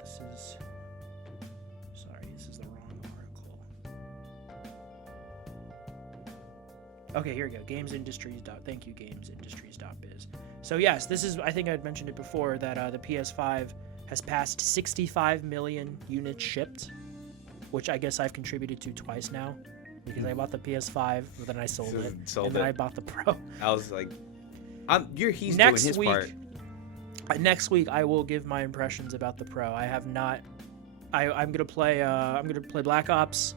this is Okay, here we go. Thank you, gamesindustries.biz. So yes, this is, I think I'd mentioned it before, that the PS5 has passed 65 million units shipped, which I guess I've contributed to twice now, because I bought the PS5, but then I sold it, and then I bought the Pro. I was like, he's doing his part. Next week, I will give my impressions about the Pro. I have not. I'm gonna play. I'm gonna play Black Ops,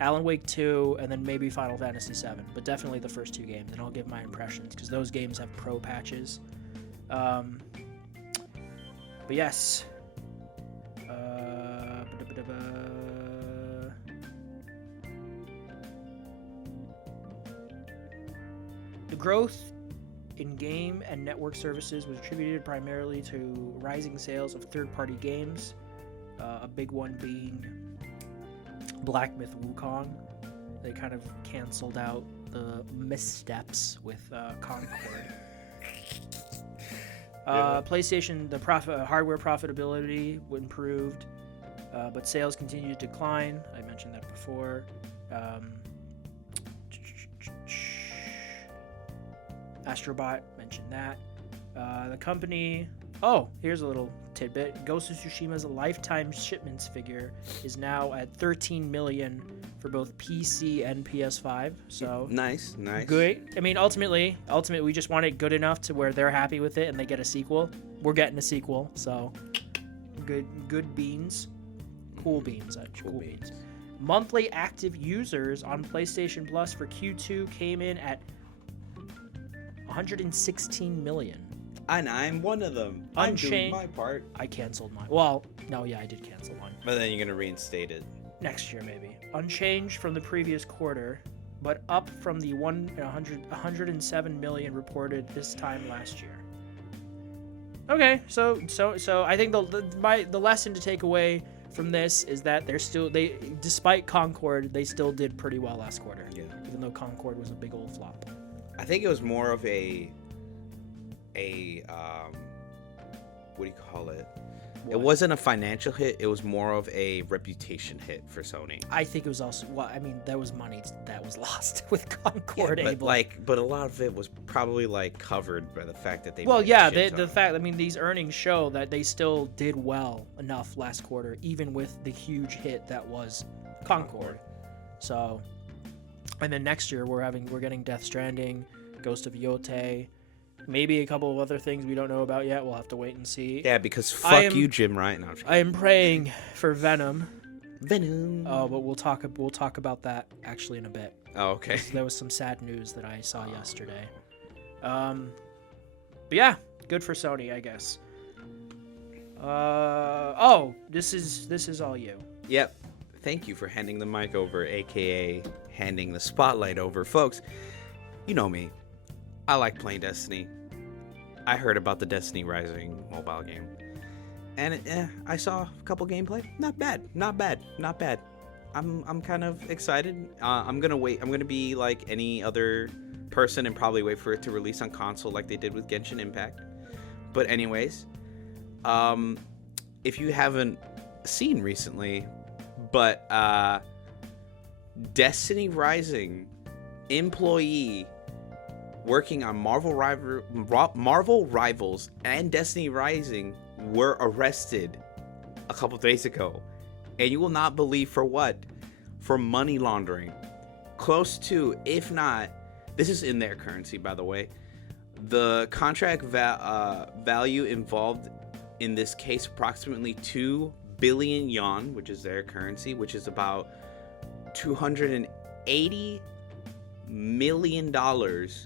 Alan Wake 2, and then maybe Final Fantasy 7. But definitely the first 2 games, and I'll give my impressions because those games have Pro patches. But yes. The growth in game and network services was attributed primarily to rising sales of third-party games, a big one being Black Myth Wukong. They kind of canceled out the missteps with Concord. PlayStation, the hardware profitability improved, but sales continued to decline. I mentioned that before. Astrobot, mentioned that. The company... Oh, here's a little tidbit. Ghost of Tsushima's lifetime shipments figure is now at 13 million for both PC and PS5. So nice. Good. I mean, ultimately, we just want it good enough to where they're happy with it and they get a sequel. We're getting a sequel, so good beans. Cool beans, actually. Cool beans. Monthly active users on PlayStation Plus for Q2 came in at 116 million. And I'm one of them. I'm doing my part. I canceled mine. Well, no, yeah, I did cancel mine. But then you're going to reinstate it. Next year, maybe. Unchanged from the previous quarter, but up from the 107 million reported this time last year. Okay, so I think the lesson to take away from this is that despite Concord, they still did pretty well last quarter. Yeah. Even though Concord was a big old flop. I think it was more of a what do you call it? What? It wasn't a financial hit. It was more of a reputation hit for Sony. I think it was also, well, I mean, there was money that was lost with Concord. Yeah, but a lot of it was probably covered by the fact that they. Well, yeah, the fact. I mean, these earnings show that they still did well enough last quarter, even with the huge hit that was Concord. So, and then next year we're getting Death Stranding, Ghost of Yote. Maybe a couple of other things we don't know about yet. We'll have to wait and see. Yeah, because fuck you, Jim Wright. No, I am praying for Venom. Oh, but we'll talk about that actually in a bit. Oh, okay. There was some sad news that I saw yesterday. But yeah, good for Sony, I guess. This is all you. Yep. Thank you for handing the mic over, aka handing the spotlight over, folks. You know me. I like playing Destiny. I heard about the Destiny Rising mobile game, and I saw a couple gameplay. Not bad. I'm kind of excited. I'm gonna wait. I'm gonna be like any other person and probably wait for it to release on console like they did with Genshin Impact. But anyways, if you haven't seen recently, but Destiny Rising employee working on Marvel Rivals and Destiny Rising were arrested a couple days ago. And you will not believe for what? For money laundering. Close to, if not, this is in their currency, by the way. The contract value involved in this case, approximately 2 billion yuan, which is their currency, which is about $280 million USD.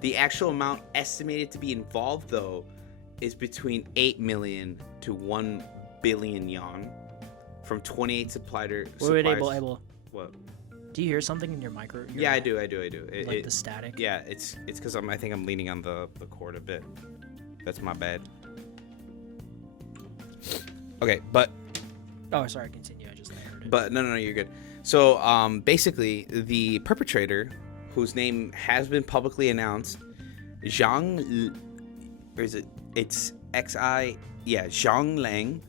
The actual amount estimated to be involved, though, is between 8 million to 1 billion yuan from 28 suppliers. Wait, Abel. What? Do you hear something in your micro? Yeah, I do. The static? Yeah, it's because I think I'm leaning on the cord a bit. That's my bad. Okay, but... Oh, sorry, continue. I just heard it. But no, you're good. So, basically, the perpetrator, whose name has been publicly announced, Zhang Lang,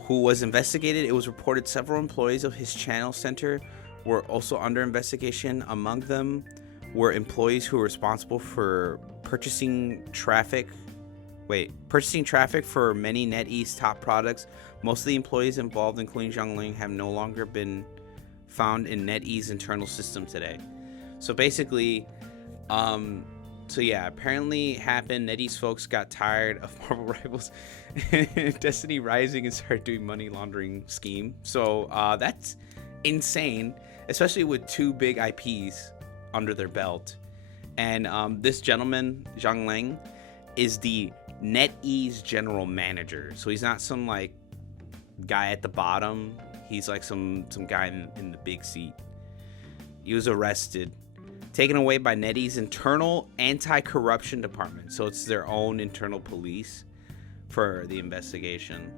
who was investigated. It was reported several employees of his channel center were also under investigation. Among them were employees who were responsible for purchasing traffic for many NetEase top products. Most of the employees involved, including Zhang Ling, have no longer been found in NetEase internal system today. So basically, apparently happened. NetEase folks got tired of Marvel Rivals and Destiny Rising and started doing money laundering scheme. So that's insane, especially with two big IPs under their belt. And this gentleman, Zhang Ling, is the NetEase general manager. So he's not some like guy at the bottom. He's like some guy in the big seat. He was arrested, taken away by NetEase internal anti-corruption department. So it's their own internal police for the investigation.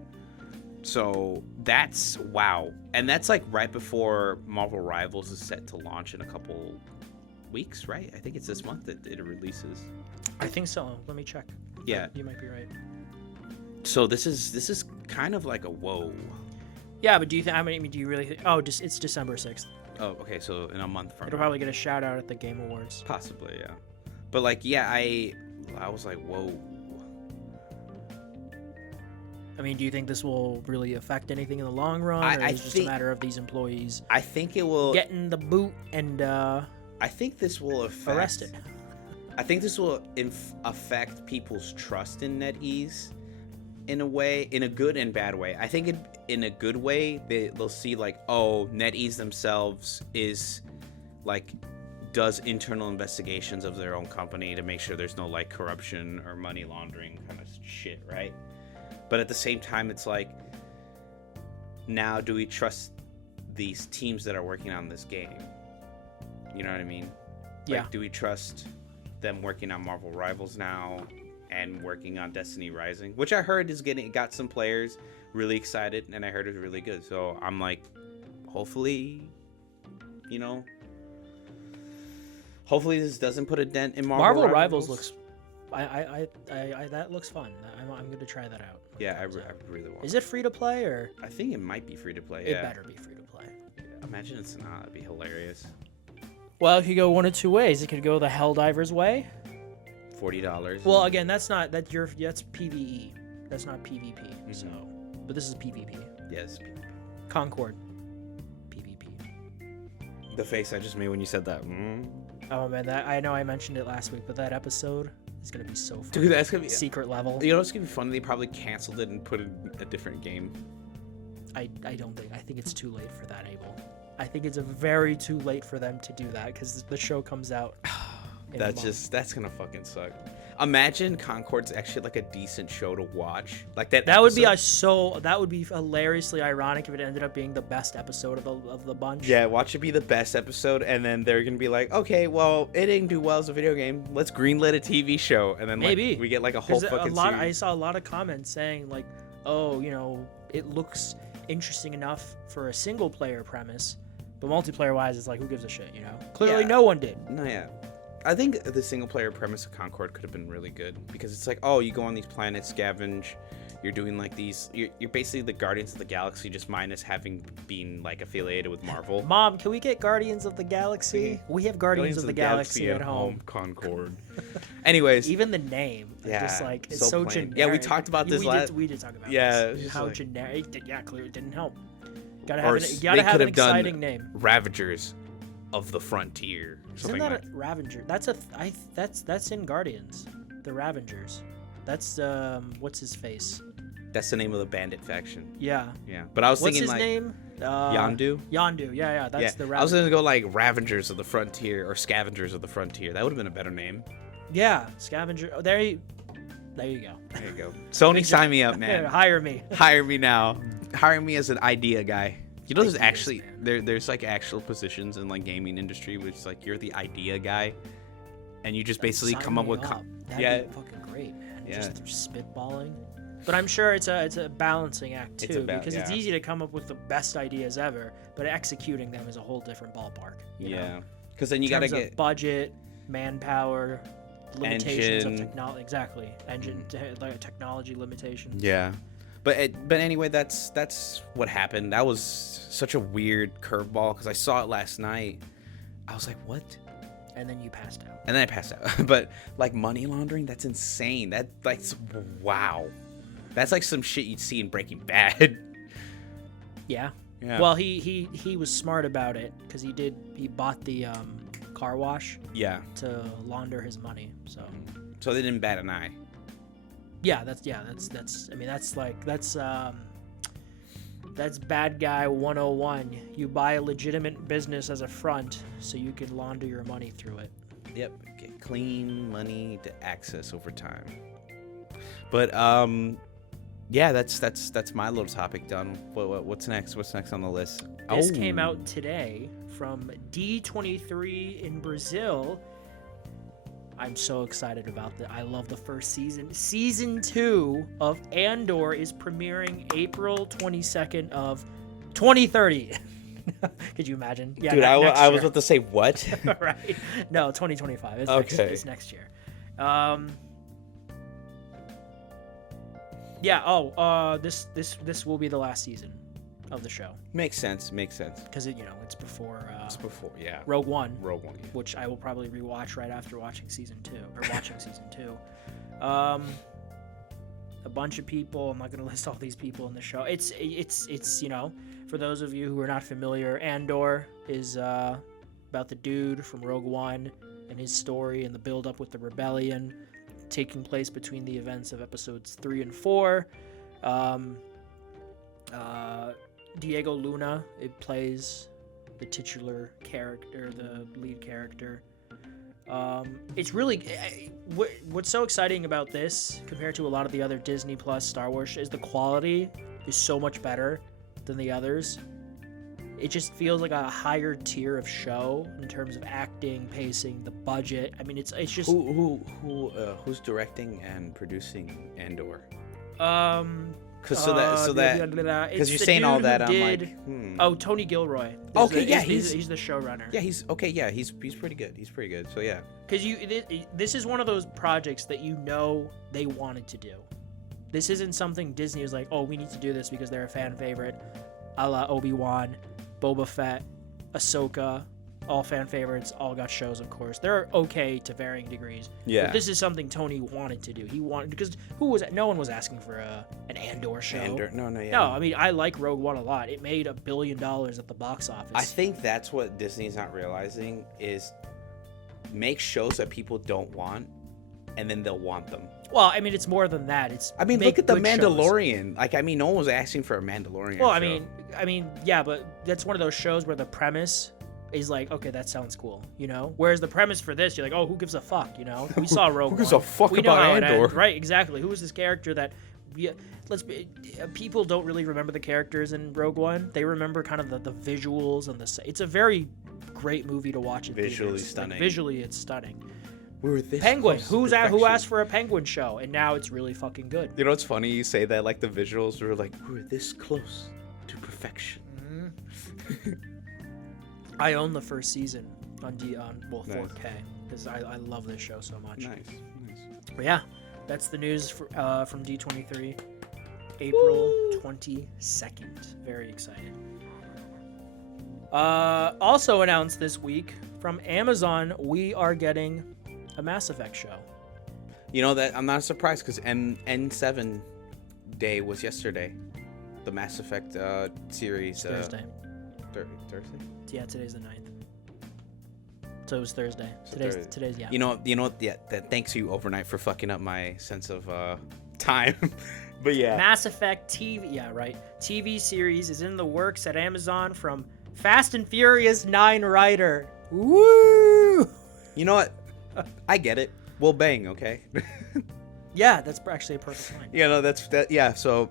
So that's wow. And that's like right before Marvel Rivals is set to launch in a couple weeks, right? I think it's this month that it releases. I think so. Let me check. Yeah. You might be right. So this is kind of like a whoa. Yeah, but do you really think... Oh, it's December 6th. Oh, okay, so in a month from It'll now. probably get a shout out at the Game Awards. Possibly, yeah. But like, yeah, I was like, whoa. I mean, do you think this will really affect anything in the long run, or is it just a matter of these employees I think it will getting the boot and I think this will affect arrested? I think this will affect people's trust in NetEase in a way, in a good and bad way. I think in a good way, they'll see like, oh, NetEase themselves is like does internal investigations of their own company to make sure there's no like corruption or money laundering kind of shit, right? But at the same time, it's like, now do we trust these teams that are working on this game? You know what I mean? Yeah. Like, do we trust them working on Marvel Rivals now and working on Destiny Rising, which I heard got some players really excited, and I heard it was really good. So I'm like, hopefully this doesn't put a dent in Marvel Rivals looks. I that looks fun. I'm going to try that out. Yeah, I really want. Is it free to play or? I think it might be free to play. It better be free to play. Yeah, imagine it's not. That'd be hilarious. Well, it could go one of two ways. It could go the Helldivers way. $40. Well, again, that's PvE. That's not PvP. Mm-hmm. So, but this is PvP. Yes, PvP. Concord. PvP. The face I just made when you said that. Oh man, I know I mentioned it last week, but that episode is gonna be so fun. Dude, that's gonna be secret level. You know what's gonna be fun? They probably canceled it and put in a different game. I think it's too late for that, Abel. I think it's very too late for them to do that because the show comes out. That's gonna fucking suck. Imagine Concord's actually like a decent show to watch. Like that. That would be hilariously ironic if it ended up being the best episode of the bunch. Yeah, watch it be the best episode, and then they're gonna be like, okay, well, it didn't do well as a video game. Let's greenlit a TV show, and then maybe we get like a whole fucking series. I saw a lot of comments saying like, oh, it looks interesting enough for a single player premise, but multiplayer wise, it's like, who gives a shit? Clearly, no one did. No, yeah. I think the single player premise of Concord could have been really good because it's like, oh, you go on these planets, scavenge, you're doing like these, you're basically the Guardians of the Galaxy, just minus having been like affiliated with Marvel. Mom, can we get Guardians of the Galaxy? We have Guardians of the Galaxy at home. Concord. Anyways, even the name, just like it's so generic. Yeah, we talked about this last. We did talk about this. How like, generic. Yeah, clearly it didn't help. Gotta have an exciting name. Ravagers of the Frontier. Isn't that a Ravager? That's in Guardians. The Ravengers. That's what's his face? That's the name of the bandit faction. Yeah. Yeah. But I was thinking what's his name? Yondu. Yondu. Yeah. That's the Ravengers. I was gonna go like Ravengers of the Frontier or Scavengers of the Frontier. That would have been a better name. Yeah, Scavenger. Oh, there you go. There you go. Sony, sign me up, man. Hire me. Hire me now. Hire me as an idea guy. There's actually there's like actual positions in like gaming industry which is like you're the idea guy, and you just basically come up with that'd be fucking great, man. Yeah. Just spitballing. But I'm sure it's a balancing act too, because it's easy to come up with the best ideas ever, but executing them is a whole different ballpark. Yeah, because then you gotta get budget, manpower, limitations of technology. Exactly, engine technology limitations. Yeah. But anyway, that's what happened. That was such a weird curveball because I saw it last night. I was like, what? And then you passed out. And then I passed out. But like money laundering, that's insane. That's wow. That's like some shit you'd see in Breaking Bad. Yeah. Yeah. Well, he was smart about it because he bought the car wash. Yeah. To launder his money. So they didn't bat an eye. Yeah, that's I mean that's bad guy 101. You buy a legitimate business as a front so you can launder your money through it. Yep, get clean money to access over time. But yeah, that's my little topic done. What's next? What's next on the list? This came out today from D23 in Brazil. I'm so excited about that. I love the first season. Season 2 of Andor is premiering April 22nd of 2030. Could you imagine? Yeah, dude, I was about to say what? Right? No, 2025. It's okay. It's next year. Yeah. This will be the last season of the show. Makes sense. Because it's before. Yeah. Rogue One. Yeah. Which I will probably rewatch right after watching season 2 or watching season 2. A bunch of people. I'm not going to list all these people in the show. It's for those of you who are not familiar, Andor is about the dude from Rogue One and his story and the build up with the rebellion taking place between the events of episodes 3 and 4. Diego Luna, it plays the titular character, the lead character. It's really what's so exciting about this compared to a lot of the other Disney Plus Star Wars is the quality is so much better than the others. It just feels like a higher tier of show in terms of acting, pacing, the budget. I mean, it's just who's directing and producing Andor? Because you're saying all that, I'm like, Oh, Tony Gilroy. He's the showrunner. Yeah, he's okay. Yeah, he's pretty good. He's pretty good. So yeah. Because this is one of those projects that they wanted to do. This isn't something Disney was like, oh, we need to do this because they're a fan favorite, a la Obi-Wan, Boba Fett, Ahsoka, all fan favorites, all got shows, of course. They're okay to varying degrees. Yeah. But this is something Tony wanted to do. He wanted, because no one was asking for an Andor show. No, yeah. No, I mean, I like Rogue One a lot. It made $1 billion at the box office. I think that's what Disney's not realizing is make shows that people don't want, and then they'll want them. Well, I mean, it's more than that. Look at The Mandalorian. Shows. No one was asking for a Mandalorian show. I mean, yeah, but that's one of those shows where the premise is like, okay, that sounds cool, Whereas the premise for this, you're like, oh, who gives a fuck, We saw Rogue One. Who gives a fuck about Andor? Right, exactly. Who is this character that... people don't really remember the characters in Rogue One. They remember kind of the visuals and it's a very great movie to watch. Visually stunning. Visually, it's stunning. We were this Penguin. Who asked for a Penguin show, and now it's really fucking good. You know what's funny? You say that like the visuals were like we were this close to perfection. Mm-hmm. I own the first season on 4K because I love this show so much. Nice. But yeah, that's the news from D23, April 22nd. Very excited. Also announced this week from Amazon, we are getting a Mass Effect show. You know that I'm not surprised because N7 day was yesterday. The Mass Effect series. Thursday. Thursday? Yeah, today's the 9th. So it was Thursday. Today's yeah. You know what? Yeah, thanks you overnight for fucking up my sense of time. But yeah. Mass Effect TV. Yeah, right. TV series is in the works at Amazon from Fast and Furious 9 writer. Woo! You know what? I get it. We'll bang, okay? Yeah, that's actually a perfect line. Yeah, no, that. Yeah, so.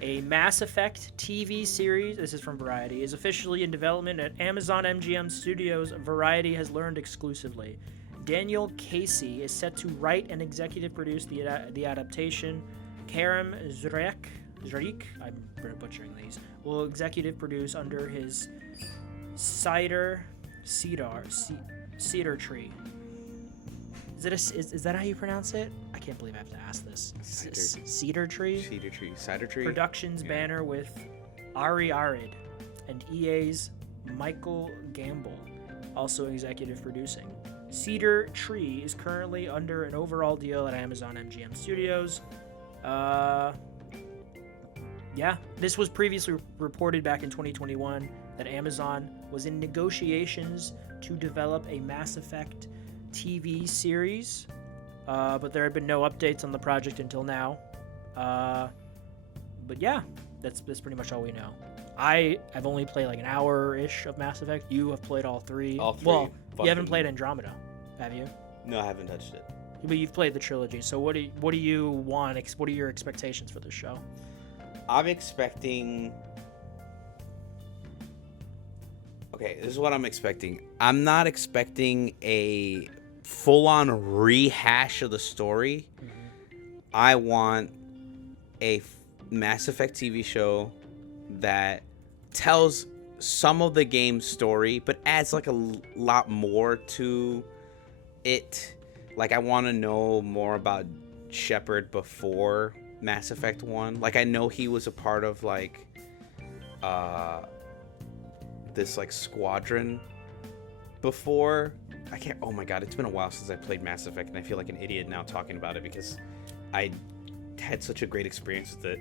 A Mass Effect TV series, this is from Variety, is officially in development at Amazon MGM Studios. Variety has learned exclusively. Daniel Casey is set to write and executive produce the adaptation. Karim Zreik, I'm butchering these, will executive produce under his Cedar Tree. Is that how you pronounce it? I can't believe I have to ask this. Cedar Tree? Cedar Tree. Cider Tree? Productions banner with Ari Arid and EA's Michael Gamble, also executive producing. Cedar Tree is currently under an overall deal at Amazon MGM Studios. Yeah, this was previously reported back in 2021 that Amazon was in negotiations to develop a Mass Effect TV series, but there had been no updates on the project until now. But yeah, that's pretty much all we know. I've only played like an hour-ish of Mass Effect. You have played all three. All three. Well, you haven't played Andromeda, have you? No, I haven't touched it. But you've played the trilogy. So what do you want? What are your expectations for this show? I'm expecting... Okay, this is what I'm expecting. I'm not expecting a full-on rehash of the story. Mm-hmm. I want a Mass Effect TV show that tells some of the game's story, but adds like a lot more to it. Like, I want to know more about Shepard before Mass Effect 1. Like, I know he was a part of like this like squadron before. I can't. Oh my god, it's been a while since I played Mass Effect, and I feel like an idiot now talking about it because I had such a great experience with it.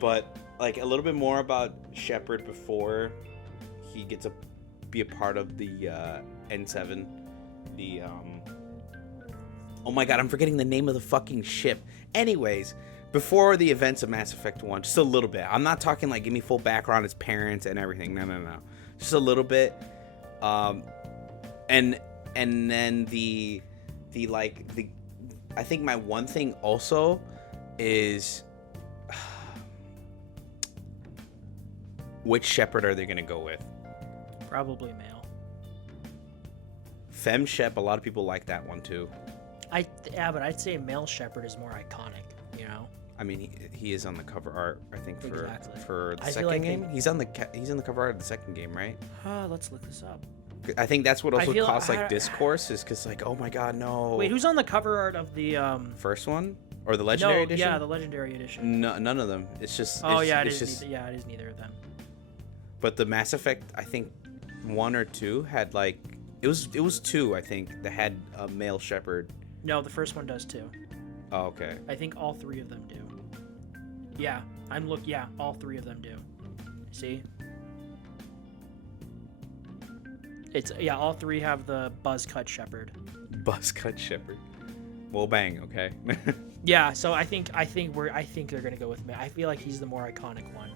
But like a little bit more about Shepard before he gets to be a part of the N7. The oh my god, I'm forgetting the name of the fucking ship. Anyways, before the events of Mass Effect 1, just a little bit. I'm not talking like give me full background, his parents and everything. No. Just a little bit. And then the I think my one thing also is which Shepard are they going to go with? Probably male. Femme Shep, a lot of people like that one too. But I'd say male Shepard is more iconic, you know? I mean, he is on the cover art, I think, for the I feel second like game. He's on the cover art of the second game, right? Let's look this up. I think that's what also caused like I- discourse, is because like, oh my god, no. Wait, who's on the cover art of the first one or the legendary edition? Yeah, the legendary edition. No, none of them. It's just. Oh yeah, it is neither of them. But the Mass Effect, I think 1 or 2 had like it was 2, I think, that had a male Shepard. No, the first one does too. Oh, okay. I think all three of them do. Yeah, all three of them do. See? All three have the buzz cut Shepard. Buzz cut Shepard. Well, bang, okay. Yeah, so I think they're gonna go with me. I feel like he's the more iconic one,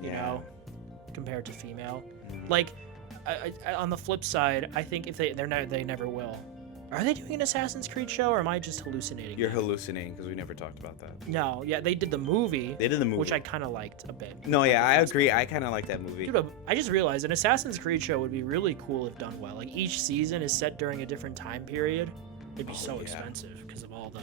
you know, compared to female. Like, on the flip side, I think if they never will. Are they doing an Assassin's Creed show, or am I just hallucinating? You're hallucinating because we never talked about that. No, yeah, they did the movie. Which I kind of liked a bit. No, yeah, I agree. I kind of like that movie. Dude, I just realized an Assassin's Creed show would be really cool if done well. Like, each season is set during a different time period. It'd be expensive because of all the,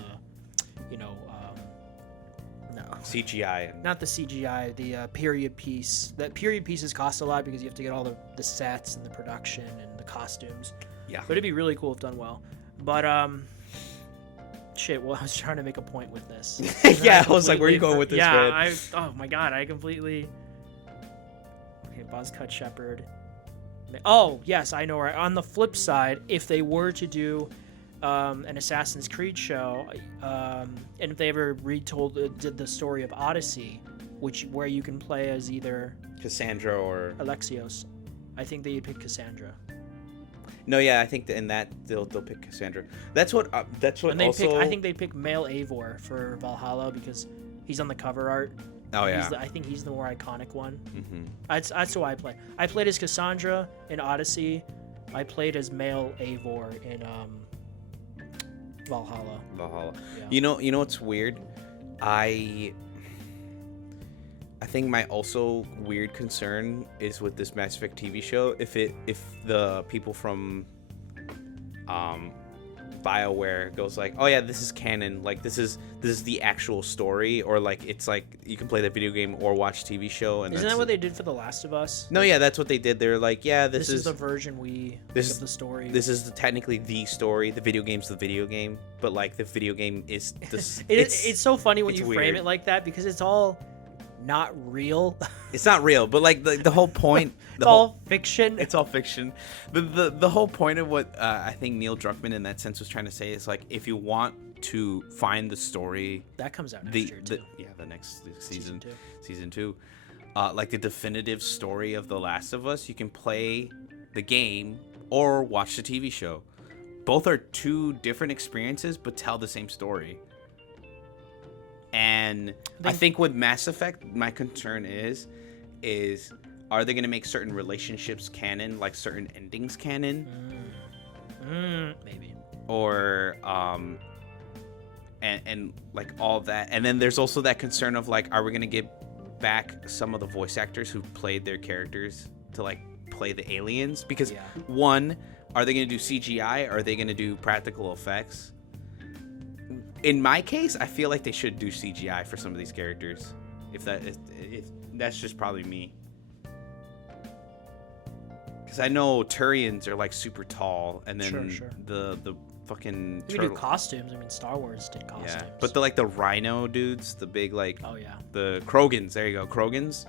CGI. Not the CGI, the period piece. That period pieces cost a lot because you have to get all the sets and the production and the costumes. Yeah. But it'd be really cool if done well. But, shit, well, I was trying to make a point with this. Yeah, I was like, where are you going with this, man? Oh my god, I completely... Okay, buzz cut Shepard. Oh, yes, I know. Right. On the flip side, if they were to do an Assassin's Creed show, and if they ever did the story of Odyssey, where you can play as either Cassandra or Alexios, I think they'd pick Cassandra. No, yeah, I think in that they'll pick Cassandra. That's what. And I think they pick male Eivor for Valhalla because he's on the cover art. Oh yeah. I think he's the more iconic one. Mm-hmm. That's who I play. I played as Cassandra in Odyssey. I played as male Eivor in Valhalla. Yeah. You know what's weird? I think my also weird concern is with this Mass Effect TV show, if the people from BioWare goes like, oh yeah, this is canon, like this is the actual story, or like it's like you can play the video game or watch TV show. And isn't that what they did for The Last of Us? No, yeah, that's what they did. They're like, yeah, this is the version this is the story. This is technically the story. The video game's the video game, but like the video game is this. It's so funny when you weird. frame it like that, because it's all not real. It's not real, but like the whole point. All fiction. It's all fiction. The whole point of what I think Neil Druckmann in that sense was trying to say is like, if you want to find the story that comes out next year too. The next season 2, like the definitive story of The Last of Us, you can play the game or watch the TV show. Both are two different experiences, but tell the same story. And I think with Mass Effect, my concern is are they going to make certain relationships canon, like certain endings canon? Maybe. Or and like all that. And then there's also that concern of like, are we going to give back some of the voice actors who played their characters to like play the aliens? Because one, are they going to do CGI? Or are they going to do practical effects? In my case, I feel like they should do CGI for some of these characters. If that's just probably me. Because I know Turians are like super tall, and then sure. the fucking we do costumes. I mean, Star Wars did costumes. Yeah, but the rhino dudes, the big like the Krogans. There you go, Krogans.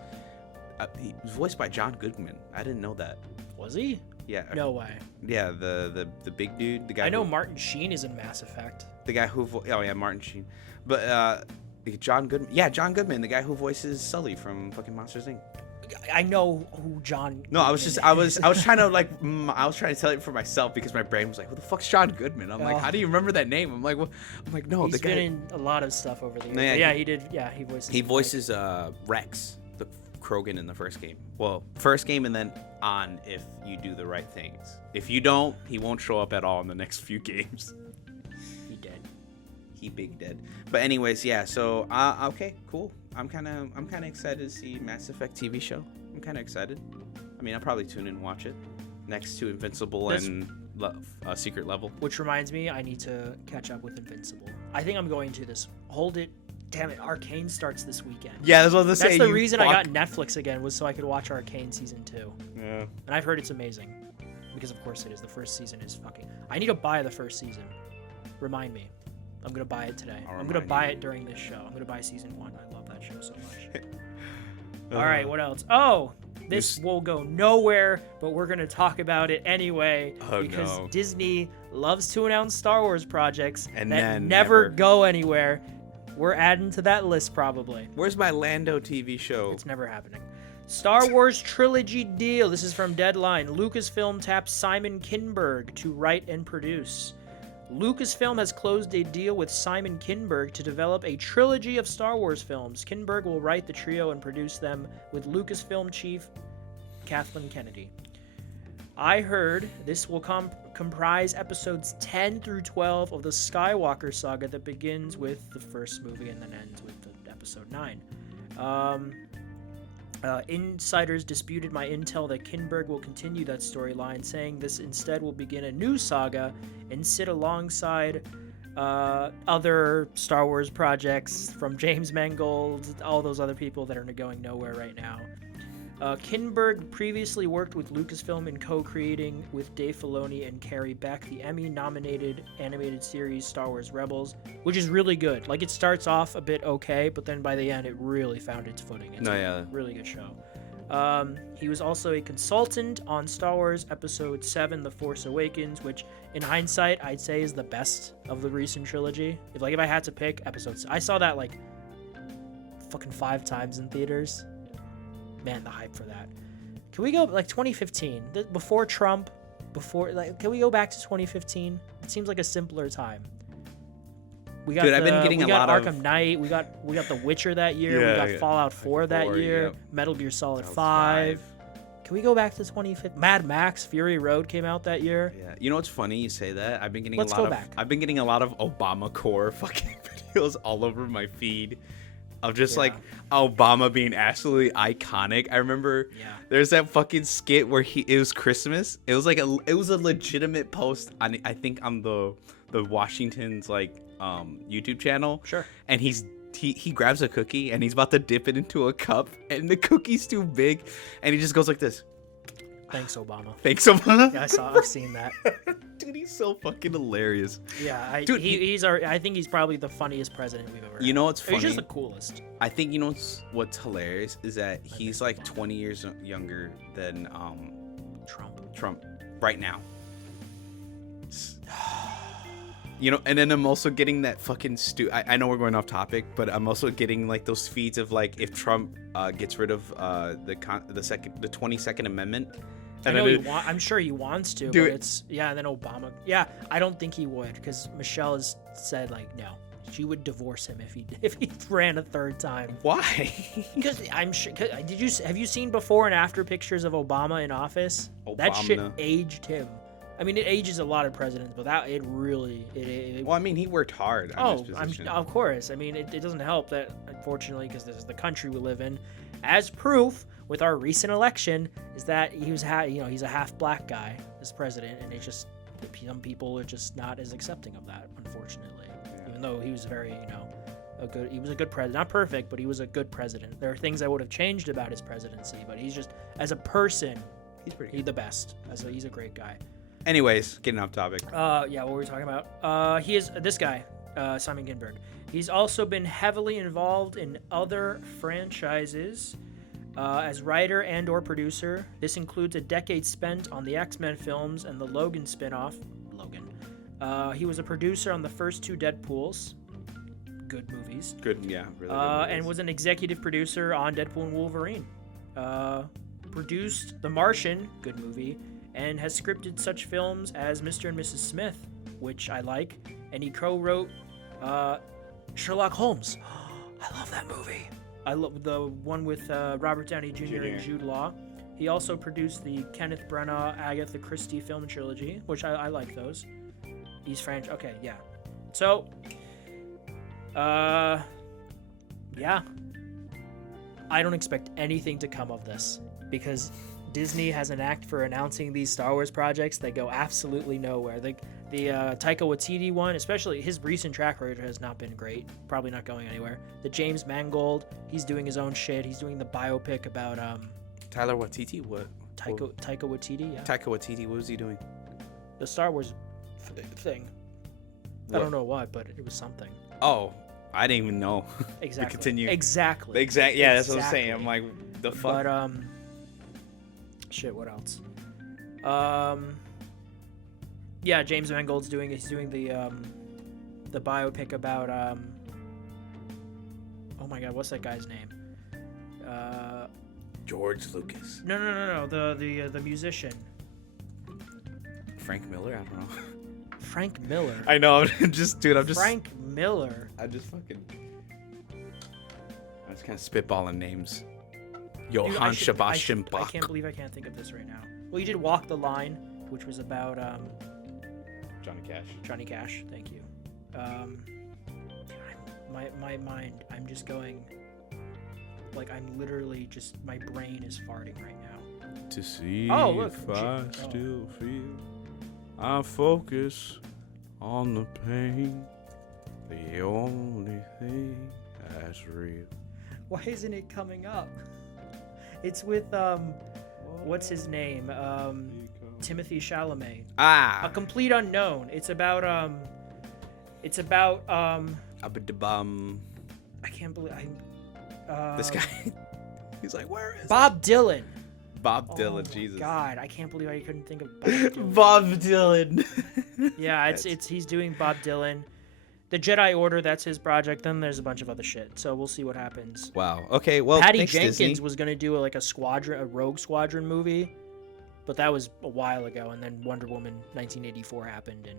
He was voiced by John Goodman. I didn't know that. Was he? Yeah. No way. Yeah, the big dude, the guy. I know Martin Sheen is in Mass Effect. The guy who Martin Sheen, but John Goodman. Yeah, John Goodman, the guy who voices Sully from fucking Monsters Inc. I know who John. No, I was trying to like, I was trying to tell it for myself because my brain was like, "Who the fuck's John Goodman?" I'm like, "How do you remember that name?" I'm like, "What?" I'm like, "No, he's the guy." He's been in a lot of stuff over the years. No, yeah, he did. Yeah, he voices. He voices Rex, the Krogan in the first game. Well, first game, and then on if you do the right things. If you don't, he won't show up at all in the next few games. He dead. He big dead. But anyways, yeah. So okay, cool. I'm kind of excited to see Mass Effect TV show. I'm kind of excited. I mean, I'll probably tune in and watch it next to Invincible and Secret Level. Which reminds me, I need to catch up with Invincible. I think I'm going to this. Hold it. Damn it, Arcane starts this weekend. Yeah, that's what I was That's the reason I got Netflix again, was so I could watch Arcane season 2. Yeah. And I've heard it's amazing. Because of course it is. The first season is fucking... I need to buy the first season. Remind me. I'm going to buy it today. I'm going to buy it during this show. I'm going to buy season 1. I love that show so much. All right, what else? Oh, this will go nowhere, but we're going to talk about it anyway. Because Disney loves to announce Star Wars projects and that never go anywhere. We're adding to that list probably. Where's my Lando TV show? It's never happening. Star Wars trilogy deal. This is from Deadline. Lucasfilm taps Simon Kinberg to write and produce. Lucasfilm has closed a deal with Simon Kinberg to develop a trilogy of Star Wars films. Kinberg will write the trio and produce them with Lucasfilm chief Kathleen Kennedy. I heard this will comprise episodes 10 through 12 of the Skywalker saga that begins with the first movie and then ends with episode 9. Insiders disputed my intel that Kinberg will continue that storyline, saying this instead will begin a new saga and sit alongside other Star Wars projects from James Mangold, all those other people that are going nowhere right now. Kinberg previously worked with Lucasfilm in co-creating with Dave Filoni and Carrie Beck the Emmy-nominated animated series Star Wars Rebels, which is really good. Like, it starts off a bit okay, but then by the end it really found its footing. It's a really good show. He was also a consultant on Star Wars Episode 7, The Force Awakens, which in hindsight I'd say is the best of the recent trilogy. If I had to pick episodes, I saw that like fucking 5 times in theaters. Man, the hype for that. Can we go like 2015, before Trump, can we go back to 2015? It seems like a simpler time. We got I've been getting we got lot Arkham of... Knight, we got The Witcher that year, we got Fallout 4 that year, yep. Metal Gear Solid 5. Can we go back to 2015? Mad Max Fury Road came out that year. Yeah. You know what's funny? You say that. I've been getting I've been getting a lot of Obamacare fucking videos all over my feed. of just Yeah. like Obama being absolutely iconic. I remember there's that fucking skit where it was Christmas. It was like it was a legitimate post on, I think, on the Washington's like YouTube channel. Sure. And he grabs a cookie and he's about to dip it into a cup and the cookie's too big and he just goes like this. Thanks, Obama. Thanks, Obama. Yeah, I've seen that. Dude, he's so fucking hilarious. Yeah, I think he's probably the funniest president we've ever had. You know what's funny? He's just the coolest. I think you know what's hilarious is that he's like 20 years younger than Trump right now. You know, and then I'm also getting that fucking I know we're going off topic, but I'm also getting like those feeds of like if Trump gets rid of the 22nd Amendment. I know I'm sure he wants to, but it's and then Obama. Yeah, I don't think he would because Michelle has said like no, she would divorce him if he ran a third time. Why? Because I'm sure. Have you seen before and after pictures of Obama in office? That shit aged him. I mean, it ages a lot of presidents, but it really. Well, I mean, he worked hard on his position. Of course. I mean, it doesn't help that, unfortunately, because this is the country we live in. As proof, with our recent election, is that he's a half black guy as president, and it's just some people are just not as accepting of that, unfortunately. Yeah. Even though he was very, he was a good president, not perfect, but he was a good president. There are things I would have changed about his presidency, but he's just as a person, he's the best. He's a great guy. Anyways, getting off topic. What were we talking about? He is this guy, Simon Kinberg. He's also been heavily involved in other franchises as writer and or producer. This includes a decade spent on the X-Men films and the Logan spin-off. Logan. He was a producer on the first 2 Deadpools. Good movies. Good, yeah. Really good movies. And was an executive producer on Deadpool and Wolverine. Produced The Martian. Good movie. And has scripted such films as Mr. and Mrs. Smith, which I like. And he co-wrote Sherlock Holmes. I love that movie. I love the one with Robert Downey Jr. and Jude Law. He also produced the Kenneth Branagh, Agatha Christie film trilogy, which I like those. He's French. Okay, yeah. So, yeah. I don't expect anything to come of this because Disney has an act for announcing these Star Wars projects that go absolutely nowhere. The Taika Waititi one, especially his recent track record has not been great. Probably not going anywhere. The James Mangold, he's doing his own shit. He's doing the biopic about Tyler Waititi. What? Taika Waititi. Yeah. Taika Waititi. What was he doing? The Star Wars thing. What? I don't know what, but it was something. Oh, I didn't even know. Exactly. Continue. Exactly. Yeah, that's what I'm saying. I'm like, the fuck. But shit. What else? Yeah, James Mangold's doing the biopic about oh my god, what's that guy's name? George Lucas. No, the musician. Frank Miller? I don't know. Frank Miller. I know. I'm just Frank Miller. I'm just kind of spitballing names. Johann Sebastian Bach. I can't believe I can't think of this right now. Well, you did Walk the Line, which was about Johnny Cash. Thank you. My mind. I'm just going. Like I'm literally just. My brain is farting right now. To see look, if I still feel. I focus on the pain. The only thing that's real. Why isn't it coming up? It's with what's his name? Timothy Chalamet. A Complete Unknown. It's about I can't believe this guy. He's like, where is Bob Dylan. Bob Dylan, Jesus. God, I can't believe I couldn't think of Bob Dylan. Bob Dylan. Yeah, it's he's doing Bob Dylan. The Jedi Order, that's his project. Then there's a bunch of other shit. So we'll see what happens. Wow. Okay. Well, Patty thanks, Jenkins Disney. was gonna do a Rogue Squadron movie, but that was a while ago. And then Wonder Woman 1984 happened, and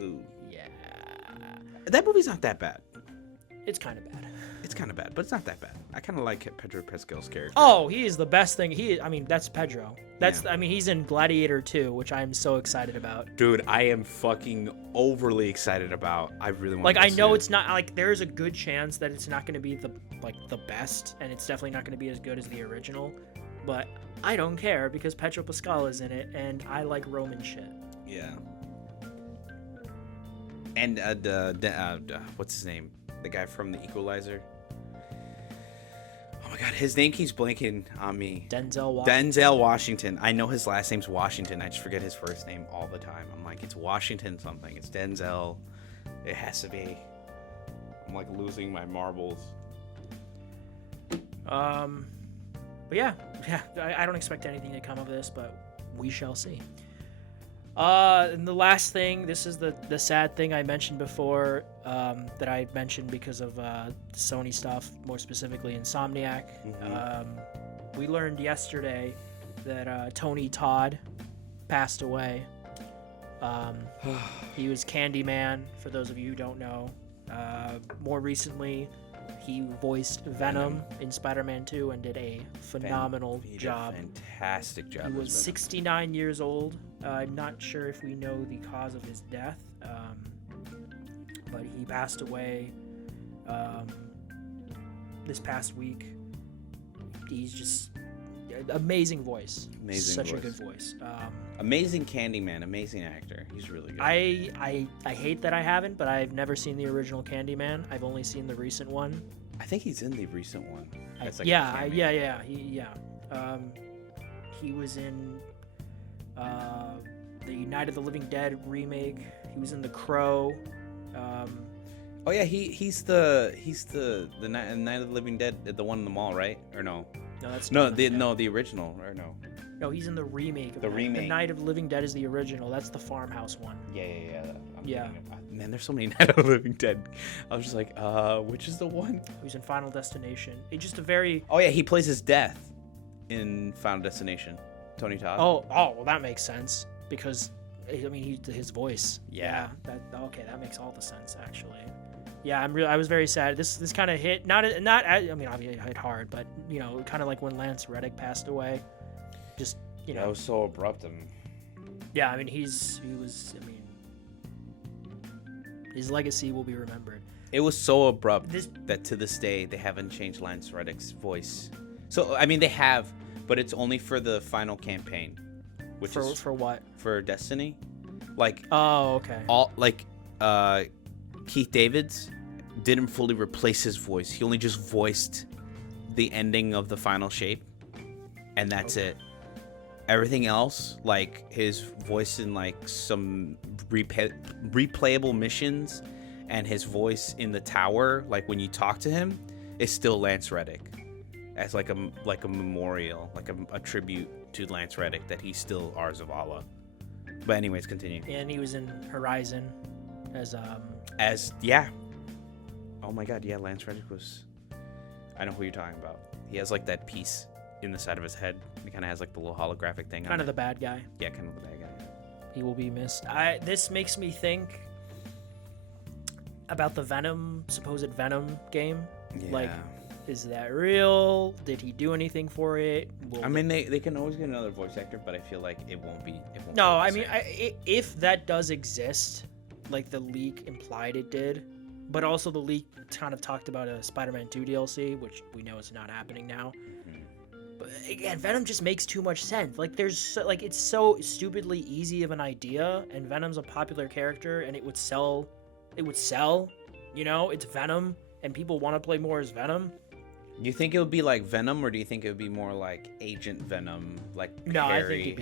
Ooh. Yeah, that movie's not that bad. it's kind of bad. It's kind of bad, but it's not that bad. I kind of like Pedro Pascal's character. Oh, he is the best thing. I mean, that's Pedro. That's Yeah. I mean, he's in Gladiator 2, which I'm so excited about. Dude, I am fucking overly excited about. I really want. Like, to I know see it's not like there's a good chance that it's not going to be the best, and it's definitely not going to be as good as the original. But I don't care because Pedro Pascal is in it, and I like Roman shit. Yeah. And what's his name? The guy from The Equalizer. Oh my god, his name keeps blanking on me. Denzel Washington. I know his last name's Washington. I just forget his first name all the time. I'm like, it's Washington something. It's Denzel. It has to be. I'm like losing my marbles. But yeah, I don't expect anything to come of this, but we shall see. And the last thing, this is the sad thing I mentioned before, that I mentioned because of Sony stuff, more specifically Insomniac. We learned yesterday that Tony Todd passed away. He was Candyman, for those of you who don't know. More recently, he voiced Venom in Spider-Man 2 and did a phenomenal job. Fantastic job. He was 69 years old. I'm not sure if we know the cause of his death, but he passed away this past week. He's just amazing voice. Such a good voice. Amazing Candyman, amazing actor. He's really good. I hate that I haven't, but I've never seen the original Candyman. I've only seen the recent one. I think he's in the recent one. He was in the Night of the Living Dead remake. He was in The Crow. Oh yeah, he's the Night of the Living Dead, the one in the mall, right? Or no? No, that's the original, or no? No, he's in the remake. The remake. The Night of the Living Dead is the original. That's the farmhouse one. Yeah. Man, there's so many Night of the Living Dead. I was just like, which is the one? He was in Final Destination. It's just a very... Oh yeah, he plays his death in Final Destination. Tony Todd. Oh, well, that makes sense because, I mean, his voice. Yeah. That makes all the sense actually. Yeah, I was very sad. This kind of hit not. I mean, obviously it hit hard, but you know, kind of like when Lance Reddick passed away. Just that was so abrupt. Yeah, I mean, he was. I mean, his legacy will be remembered. It was so abrupt that to this day they haven't changed Lance Reddick's voice. So I mean, they have, but it's only for the final campaign, which is for what? For Destiny, like. Oh, okay. Keith Davids didn't fully replace his voice. He only just voiced the ending of the final shape, and that's it. Everything else, like his voice in like some replayable missions, and his voice in the tower, like when you talk to him, is still Lance Reddick, as like a memorial, like a tribute to Lance Reddick that he's still Ars of Allah. But anyways, continue. And he was in Horizon as yeah. Oh my god, yeah, Lance Reddick was. I know who you're talking about. He has like that piece in the side of his head. He kind of has like the little holographic thing. Kind of the bad guy. Yeah, kind of the bad guy. He will be missed. This makes me think about the supposed Venom game. Yeah. Like, is that real? Did he do anything for it? I mean, they can always get another voice actor, but I feel like it won't be. No, I mean, if that does exist, like the leak implied it did, but also the leak kind of talked about a Spider-Man 2 DLC, which we know is not happening now. Mm-hmm. But again, Venom just makes too much sense. Like it's so stupidly easy of an idea, and Venom's a popular character, and it would sell. You know, it's Venom, and people want to play more as Venom. Do you think it would be like Venom, or do you think it would be more like Agent Venom, like Harry,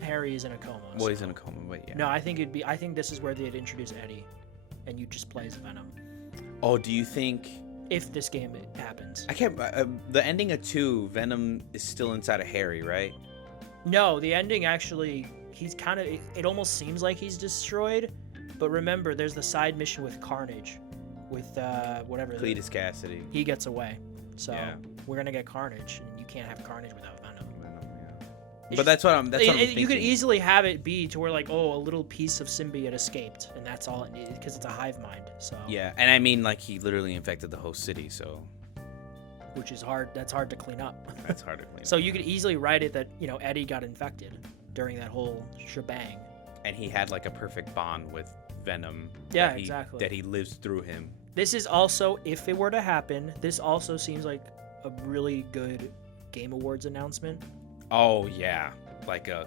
Harry is in a coma. Well, he's in a coma, but yeah. No, I think this is where they'd introduce Eddie, and you just play as Venom. Oh, do you think? If this game happens. I can't. The ending of 2, Venom is still inside of Harry, right? No, the ending actually, he's kind of. It almost seems like he's destroyed, but remember, there's the side mission with Carnage. With whatever Cletus Cassidy, he gets away, so yeah. We're gonna get Carnage, and you can't have Carnage without Venom. Yeah. But that's what I'm thinking. You could easily have it be to where like, oh, a little piece of symbiote escaped, and that's all it needs because it's a hive mind. So yeah, and I mean like he literally infected the whole city, so which is hard. That's hard to clean up. That's hard to clean. So you could easily write it that, Eddie got infected during that whole shebang. And he had like a perfect bond with Venom. Yeah, exactly. That he lives through him. This is also, if it were to happen, this also seems like a really good Game Awards announcement. Oh, yeah. Like a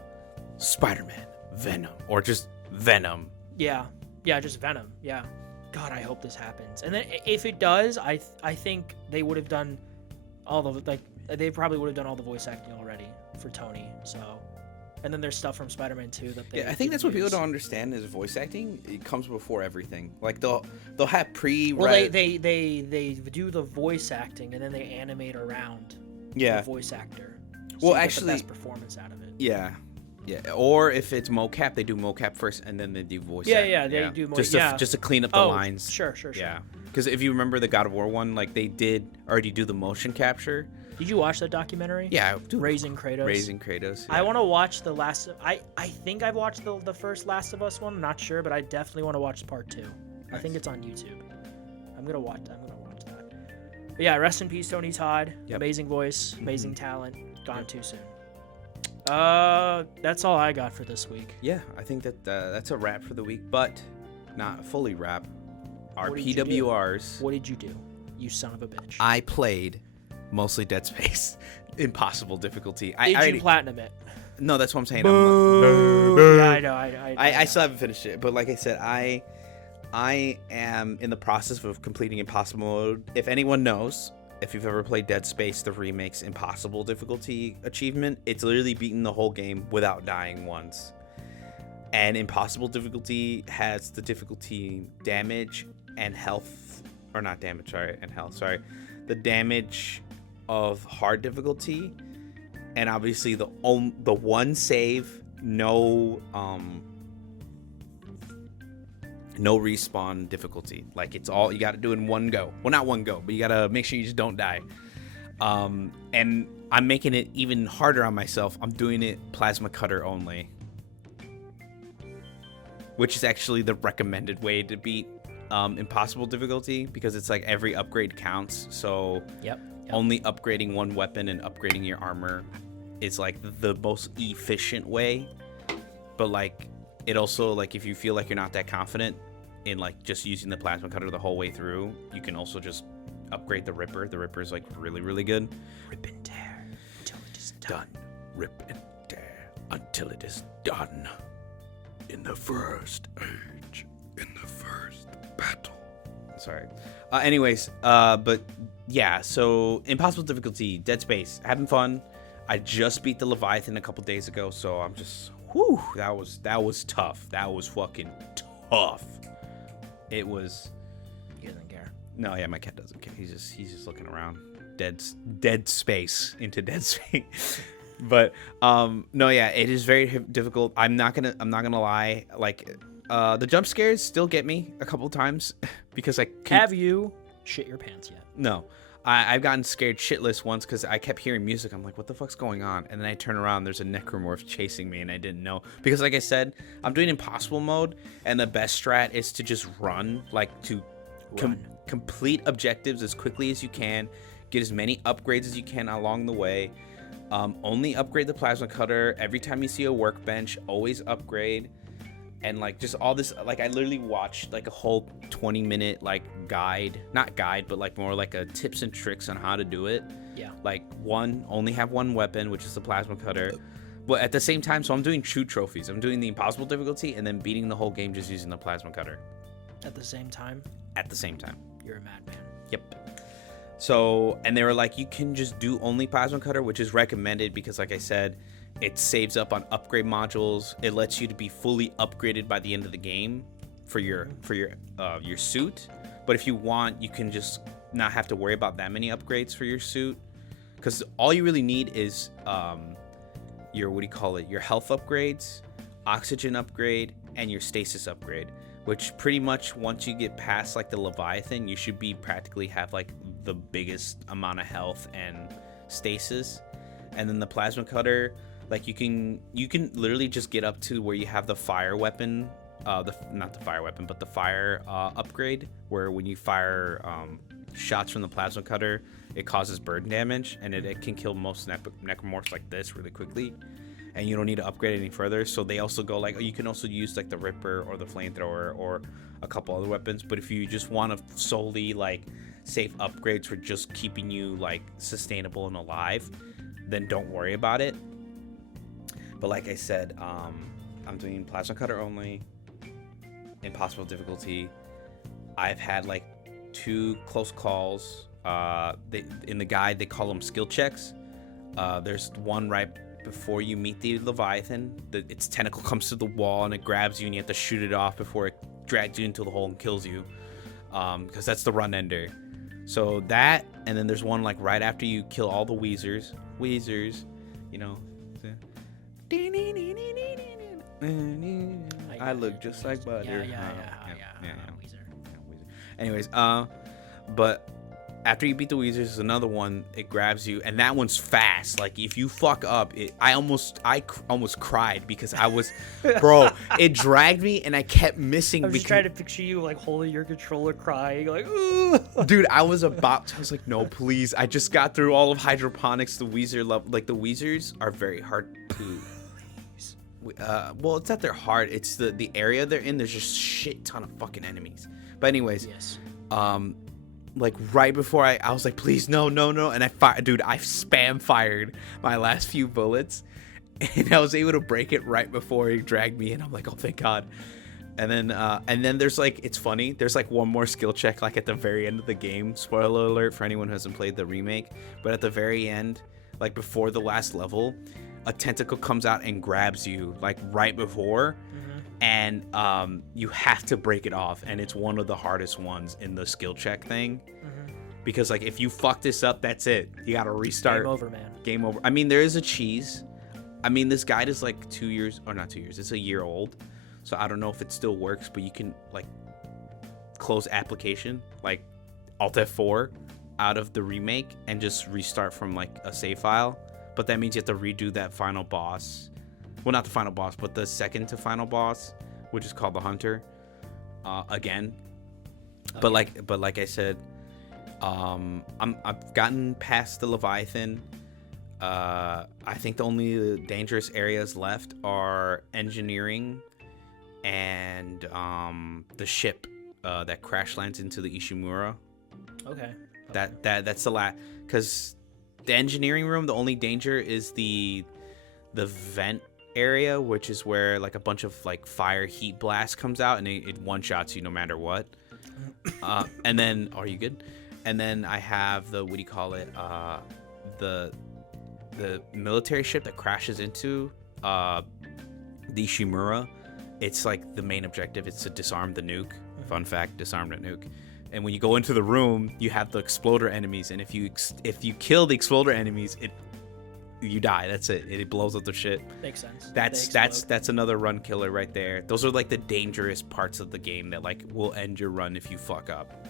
Spider-Man, Venom, or just Venom. Yeah, just Venom. Yeah. God, I hope this happens. And then if it does, I think they would have done they probably would have done all the voice acting already for Tony. So, and then there's stuff from Spider-Man 2 that they. Yeah, I think that's what people don't understand is voice acting. It comes before everything. Like they'll have Well, they do the voice acting and then they animate around. Yeah. The voice actor. So Well, you get actually, the best performance out of it. Yeah. Or if it's mocap, they do mocap first and then they do voice. Yeah, they do more. Just to clean up the lines. Sure. Yeah, because if you remember the God of War one, like they did already do the motion capture. Did you watch that documentary? Yeah, Raising Kratos. Yeah. I want to watch the last. I think I've watched the first Last of Us one. I'm not sure, but I definitely want to watch part 2. Nice. I think it's on YouTube. I'm gonna watch that. But yeah, rest in peace, Tony Todd. Yep. Amazing voice, amazing talent. Gone too soon. That's all I got for this week. Yeah, I think that's a wrap for the week, but not fully wrap. Our What did you do? PWRs. What did you do? You son of a bitch. I played mostly Dead Space, impossible difficulty. Did you platinum it? No, that's what I'm saying. Boo. Yeah, I know. I still haven't finished it, but like I said, I am in the process of completing impossible mode. If anyone knows, if you've ever played Dead Space, the remake's impossible difficulty achievement, it's literally beaten the whole game without dying once. And impossible difficulty has the difficulty damage and health, or not damage, sorry, and health, sorry. The damage of hard difficulty, and obviously the one save, no respawn difficulty. Like it's all you got to do in one go. Well, not one go, but you got to make sure you just don't die. And I'm making it even harder on myself. I'm doing it plasma cutter only, which is actually the recommended way to beat impossible difficulty, because it's like every upgrade counts. So Yep. Only upgrading one weapon and upgrading your armor is like the most efficient way. But like it also, like if you feel like you're not that confident in like just using the plasma cutter the whole way through, you can also just upgrade the Ripper. The Ripper is like really, really good. Rip and tear until it is done. Rip and tear until it is done. In the first age, in the first battle. Sorry. Anyways, but yeah, so impossible difficulty, Dead Space, having fun. I just beat the Leviathan a couple days ago, so I'm just, whew, that was tough. That was fucking tough. It was. He doesn't care. No, yeah, my cat doesn't care. He's just looking around. Dead space into dead space. But no, yeah, it is very difficult. I'm not gonna lie. Like, the jump scares still get me a couple times because I keep... Have you shit your pants yet? No. I've gotten scared shitless once because I kept hearing music. I'm like, what the fuck's going on? And then I turn around, there's a necromorph chasing me, and I didn't know. Because like I said, I'm doing impossible mode, and the best strat is to just run, like to complete objectives as quickly as you can, get as many upgrades as you can along the way. Only upgrade the plasma cutter. Every time you see a workbench, always upgrade. And like just all this, like I literally watched like a whole 20-minute like guide, not guide, but like more like a tips and tricks on how to do it. Yeah. Like only have one weapon, which is the plasma cutter. But at the same time, so I'm doing 2 trophies. I'm doing the impossible difficulty and then beating the whole game just using the plasma cutter. At the same time? At the same time. You're a madman. Yep. So, and they were like, you can just do only plasma cutter, which is recommended because like I said, it saves up on upgrade modules. It lets you to be fully upgraded by the end of the game for your suit. But if you want, you can just not have to worry about that many upgrades for your suit, because all you really need is your health upgrades, oxygen upgrade, and your stasis upgrade. Which pretty much once you get past like the Leviathan, you should be practically have like the biggest amount of health and stasis. And then the plasma cutter, like you can literally just get up to where you have the fire weapon, not the fire weapon, but the fire upgrade, where when you fire shots from the plasma cutter, it causes burn damage, and it can kill most necromorphs like this really quickly, and you don't need to upgrade any further. So they also go like, you can also use like the Ripper or the Flamethrower or a couple other weapons. But if you just want to solely like save upgrades for just keeping you like sustainable and alive, then don't worry about it. But like I said, I'm doing plasma cutter only, impossible difficulty. I've had like 2 close calls. In the guide they call them skill checks. There's one right before you meet the Leviathan. Its tentacle comes to the wall and it grabs you, and you have to shoot it off before it drags you into the hole and kills you, because that's the run ender. So that, and then there's one like right after you kill all the Weezers, you know. I look just like butter. Yeah. Weezer. Anyways, but after you beat the Weezers, there's another one. It grabs you, and that one's fast. Like if you fuck up, I almost cried because I was, bro. It dragged me, and I kept missing. I was just trying to picture you like holding your controller, crying, like, ooh. Dude, I was like, no, please. I just got through all of hydroponics. The Weezer the Weezers are very hard to. Well, it's not they're hard. It's the area they're in. There's just shit ton of fucking enemies. But anyways, yes. Like right before I was like, please, no, and I spam fired my last few bullets, and I was able to break it right before he dragged me in. I'm like, oh, thank God. And then there's like, it's funny. There's like one more skill check, like at the very end of the game. Spoiler alert for anyone who hasn't played the remake. But at the very end, like before the last level, a tentacle comes out and grabs you like right before, and you have to break it off, and it's one of the hardest ones in the skill check thing, because like if you fuck this up, that's it. You gotta restart. Game over, man. Game over. I mean, there is a cheese. I mean, this guide is like 2 years, or not 2 years. It's a year old, so I don't know if it still works. But you can like close application, like Alt F4 out of the remake, and just restart from like a save file. But that means you have to redo that final boss. Well, not the final boss, but the second to final boss, which is called the Hunter, again. Okay. But like I said, I've gotten past the Leviathan. I think the only dangerous areas left are engineering and the ship that crash lands into the Ishimura. Okay. That's the last, because the engineering room, the only danger is the vent area, which is where like a bunch of like fire heat blast comes out, and it one-shots you no matter what. And then, are you good? And then I have the, what do you call it? The military ship that crashes into the Ishimura. It's like the main objective. It's to disarm the nuke. Fun fact: disarm the nuke. And when you go into the room, you have the exploder enemies, and if you kill the exploder enemies, you die. That's it. It blows up the shit. Makes sense. That's another run killer right there. Those are like the dangerous parts of the game that like will end your run if you fuck up.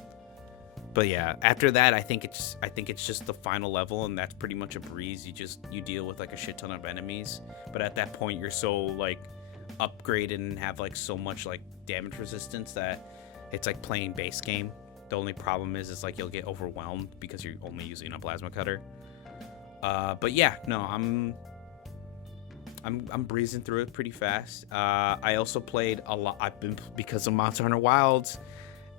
But yeah, after that, I think it's just the final level, and that's pretty much a breeze. You deal with like a shit ton of enemies, but at that point you're so like upgraded and have like so much like damage resistance that it's like playing base game. The only problem is like you'll get overwhelmed because you're only using a plasma cutter. But yeah, no, I'm breezing through it pretty fast. I also played a lot. Because of Monster Hunter Wilds,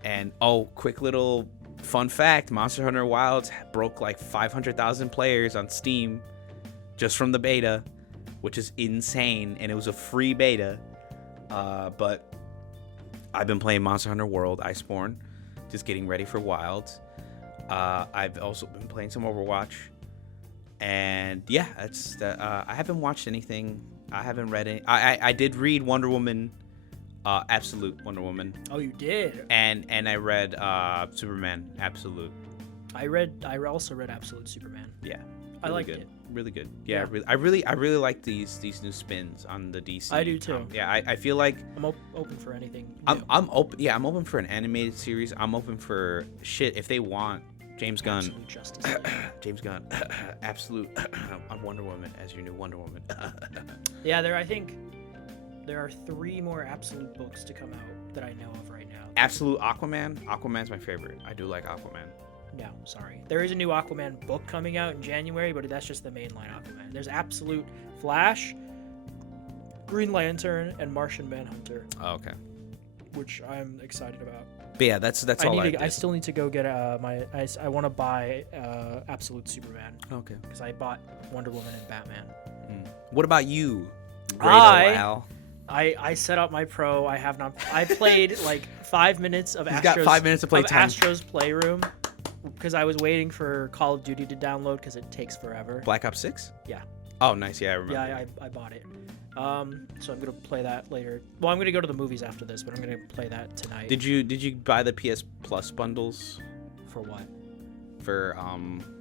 and quick little fun fact: Monster Hunter Wilds broke like 500,000 players on Steam just from the beta, which is insane, and it was a free beta. But I've been playing Monster Hunter World Iceborne, just getting ready for Wilds. I've also been playing some Overwatch. And yeah, that's I haven't watched anything. I haven't read any. I did read Wonder Woman, Absolute Wonder Woman. Oh, you did. And I read Superman Absolute. I also read Absolute Superman. Yeah, really I liked good. it. Really good. Yeah, I really like these new spins on the DC. I do too. Yeah, I feel like I'm open for anything. I'm open. Yeah, I'm open for an animated series. I'm open for shit if they want. James Gunn. Absolute Justice. James Gunn. Absolute. I'm Wonder Woman as your new Wonder Woman. Yeah, I think there are 3 more Absolute books to come out that I know of right now. Absolute Aquaman. Aquaman's my favorite. I do like Aquaman. No, sorry. There is a new Aquaman book coming out in January, but that's just the mainline Aquaman. There's Absolute Flash, Green Lantern, and Martian Manhunter. Oh, okay. Which I'm excited about. But yeah, that's all I did. I still need to go get I want to buy Absolute Superman. Okay. Because I bought Wonder Woman and Batman. What about you? I set up my pro. I have not. I played like 5 minutes of He's got 5 minutes to play time. Astro's Playroom because I was waiting for Call of Duty to download because it takes forever. Black Ops 6? Yeah. Oh, nice. Yeah, I remember. Yeah, I bought it. So I'm gonna play that later. Well, I'm gonna go to the movies after this, but I'm gonna play that tonight. Did you buy the PS Plus bundles? For what? For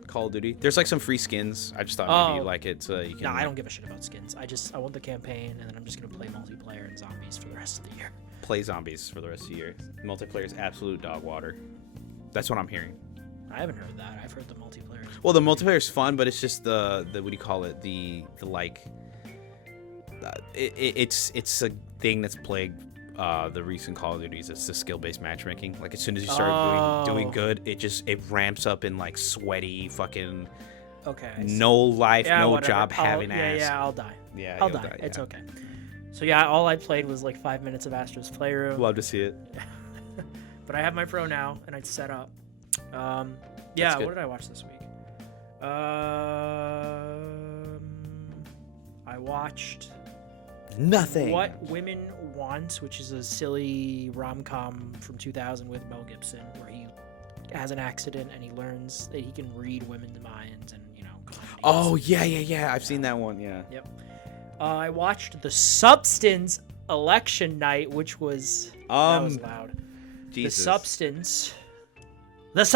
Call of Duty. There's like some free skins. I just thought maybe you'd like it, so you can. No, I don't give a shit about skins. I want the campaign, and then I'm just gonna play multiplayer and zombies for the rest of the year. Play zombies for the rest of the year. Multiplayer is absolute dog water. That's what I'm hearing. I haven't heard that. I've heard the multiplayer. Well, the multiplayer is fun, but it's just the what do you call it? The like. It's a thing that's plagued the recent Call of Duties. It's the skill-based matchmaking. Like as soon as you start doing good, it ramps up in like sweaty fucking no life, no whatever. job having ass. Yeah, I'll die. Yeah, I'll die. It's okay. So yeah, all I played was like 5 minutes of Astro's Playroom. Love to see it. But I have my pro now, and I'd set up. What did I watch this week? I watched nothing. What Women Want, which is a silly rom-com from 2000 with Mel Gibson, where he has an accident and he learns that he can read women's minds and, Oh, yeah. I've seen that one, yeah. Yep. I watched The Substance Election Night, which was... that was loud. Jesus. The Substance. That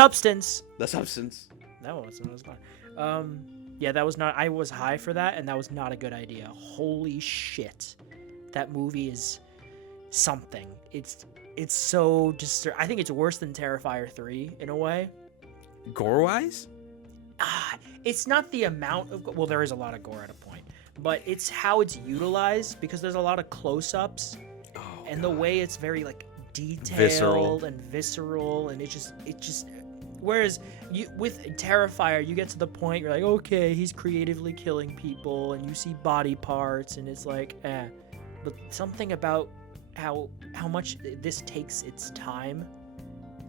was fun. Yeah, that was not... I was high for that, and that was not a good idea. Holy shit. That movie is something. It's so... I think it's worse than Terrifier 3, in a way. Gore-wise? It's not the amount of... Well, there is a lot of gore at a point. But it's how it's utilized, because there's a lot of close-ups. And the way it's very, like, detailed and visceral, and it just... Whereas with Terrifier, you get to the point you're like, okay, he's creatively killing people, and you see body parts, and it's like, eh. But something about how much this takes its time.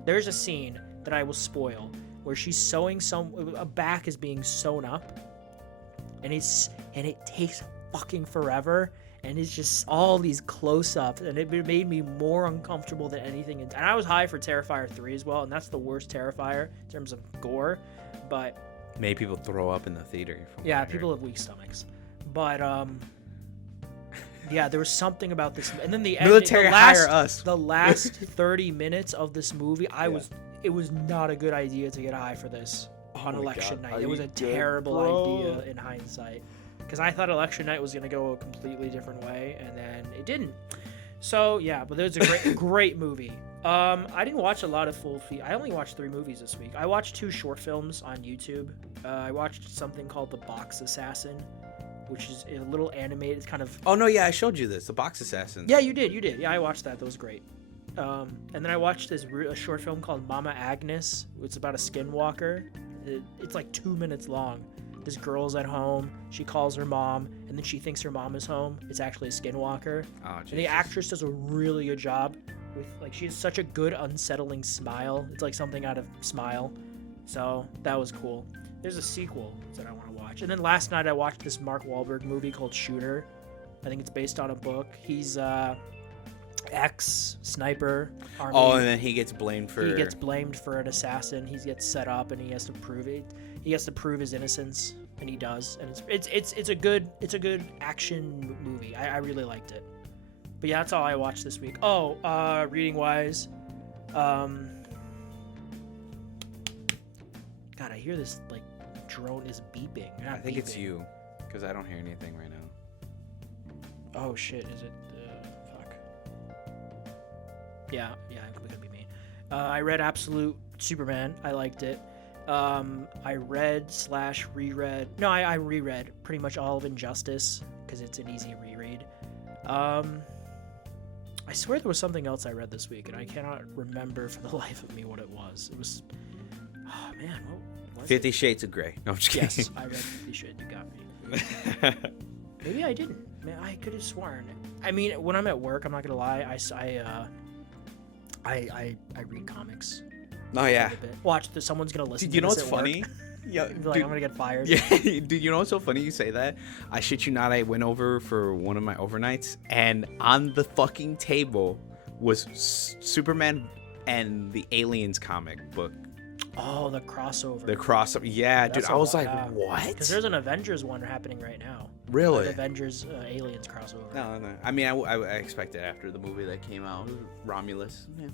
There's a scene that I will spoil where she's sewing a back is being sewn up, and it takes fucking forever. And it's just all these close-ups, and it made me more uncomfortable than anything. And I was high for Terrifier 3 as well, and that's the worst Terrifier in terms of gore. But made people throw up in the theater. Yeah, people have weak stomachs. But yeah, there was something about this. And then the military hire us. The last 30 minutes of this movie, it was not a good idea to get high for this on election night. It was a terrible idea in hindsight. Because I thought election night was going to go a completely different way, and then it didn't. So, yeah, but it was a great movie. I didn't watch a lot of full feet. I only watched 3 movies this week. I watched 2 short films on YouTube. I watched something called The Box Assassin, which is a little animated. It's kind of... Oh, no, yeah, I showed you this. The Box Assassin. Yeah, you did. Yeah, I watched that. That was great. And then I watched a short film called Mama Agnes. It's about a skinwalker. It's like 2 minutes long. This girl's at home, she calls her mom, and then she thinks her mom is home. It's actually a skinwalker. Oh, Jesus. And the actress does a really good job with, like, she has such a good, unsettling smile. It's like something out of Smile. So that was cool. There's a sequel that I want to watch. And then last night I watched this Mark Wahlberg movie called Shooter. I think it's based on a book. He's ex-sniper. Army. Oh, and then he gets blamed for... He gets blamed for an assassin. He gets set up, and he has to prove it. He has to prove his innocence, and he does. And it's a good action movie. I really liked it. But yeah, that's all I watched this week. Oh, reading wise, God, I hear this like drone is beeping. I think it's you, because I don't hear anything right now. Oh shit, is it? Fuck. Yeah, it could be me. I read Absolute Superman. I liked it. I read/reread. No, I reread pretty much all of Injustice because it's an easy reread. I swear there was something else I read this week, and I cannot remember for the life of me what it was. It was Oh man, what was 50 Shades of Grey. No, I'm just kidding. Yes, I read 50 Shades. You got me. Maybe I didn't. Man, I could have sworn. I mean, when I'm at work, I'm not gonna lie. I read comics. Oh yeah. Watch, someone's gonna listen. Dude, to you know this what's at work. funny? Yeah, Be like, I'm gonna get fired. Yeah, dude, you know what's so funny you say that? I shit you not, I went over for one of my overnights, and on the fucking table was Superman and the Aliens comic book. Oh, the crossover. The crossover. Yeah, That's dude, I was like, wow. what? Because there's an Avengers one happening right now. Really? An Avengers Aliens crossover. No. I mean, I expected after the movie that came out, Romulus. Yeah.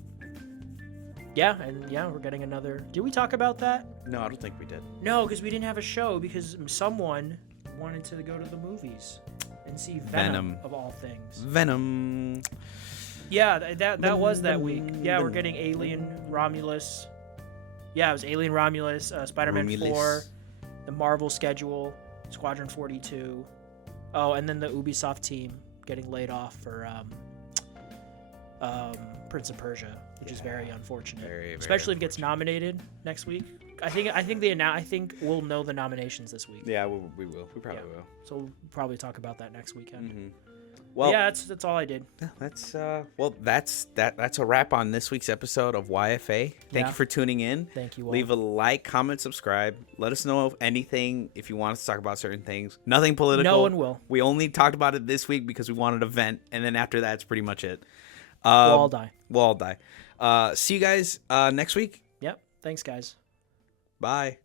Yeah, and yeah, we're getting another. Did we talk about that? No, I don't think we did. No, because we didn't have a show because someone wanted to go to the movies and see Venom. Of all things. Venom. Yeah, that was that week. Yeah, we're getting Alien, Romulus. Yeah, it was Alien, Romulus, Spider-Man 4, the Marvel schedule, Squadron 42. Oh, and then the Ubisoft team getting laid off for Prince of Persia, which is very unfortunate. Very especially if it gets nominated next week. I think we'll know the nominations this week. Yeah, we will. We probably will. So we'll probably talk about that next weekend. Mm-hmm. Well, yeah, that's all I did. That's a wrap on this week's episode of YFA. Thank you for tuning in. Thank you all. Leave a like, comment, subscribe. Let us know of anything if you want us to talk about certain things. Nothing political. No one will. We only talked about it this week because we wanted a vent, and then after that, it's pretty much it. We'll all die. We'll all die. See you guys next week. Yep. Thanks, guys. Bye.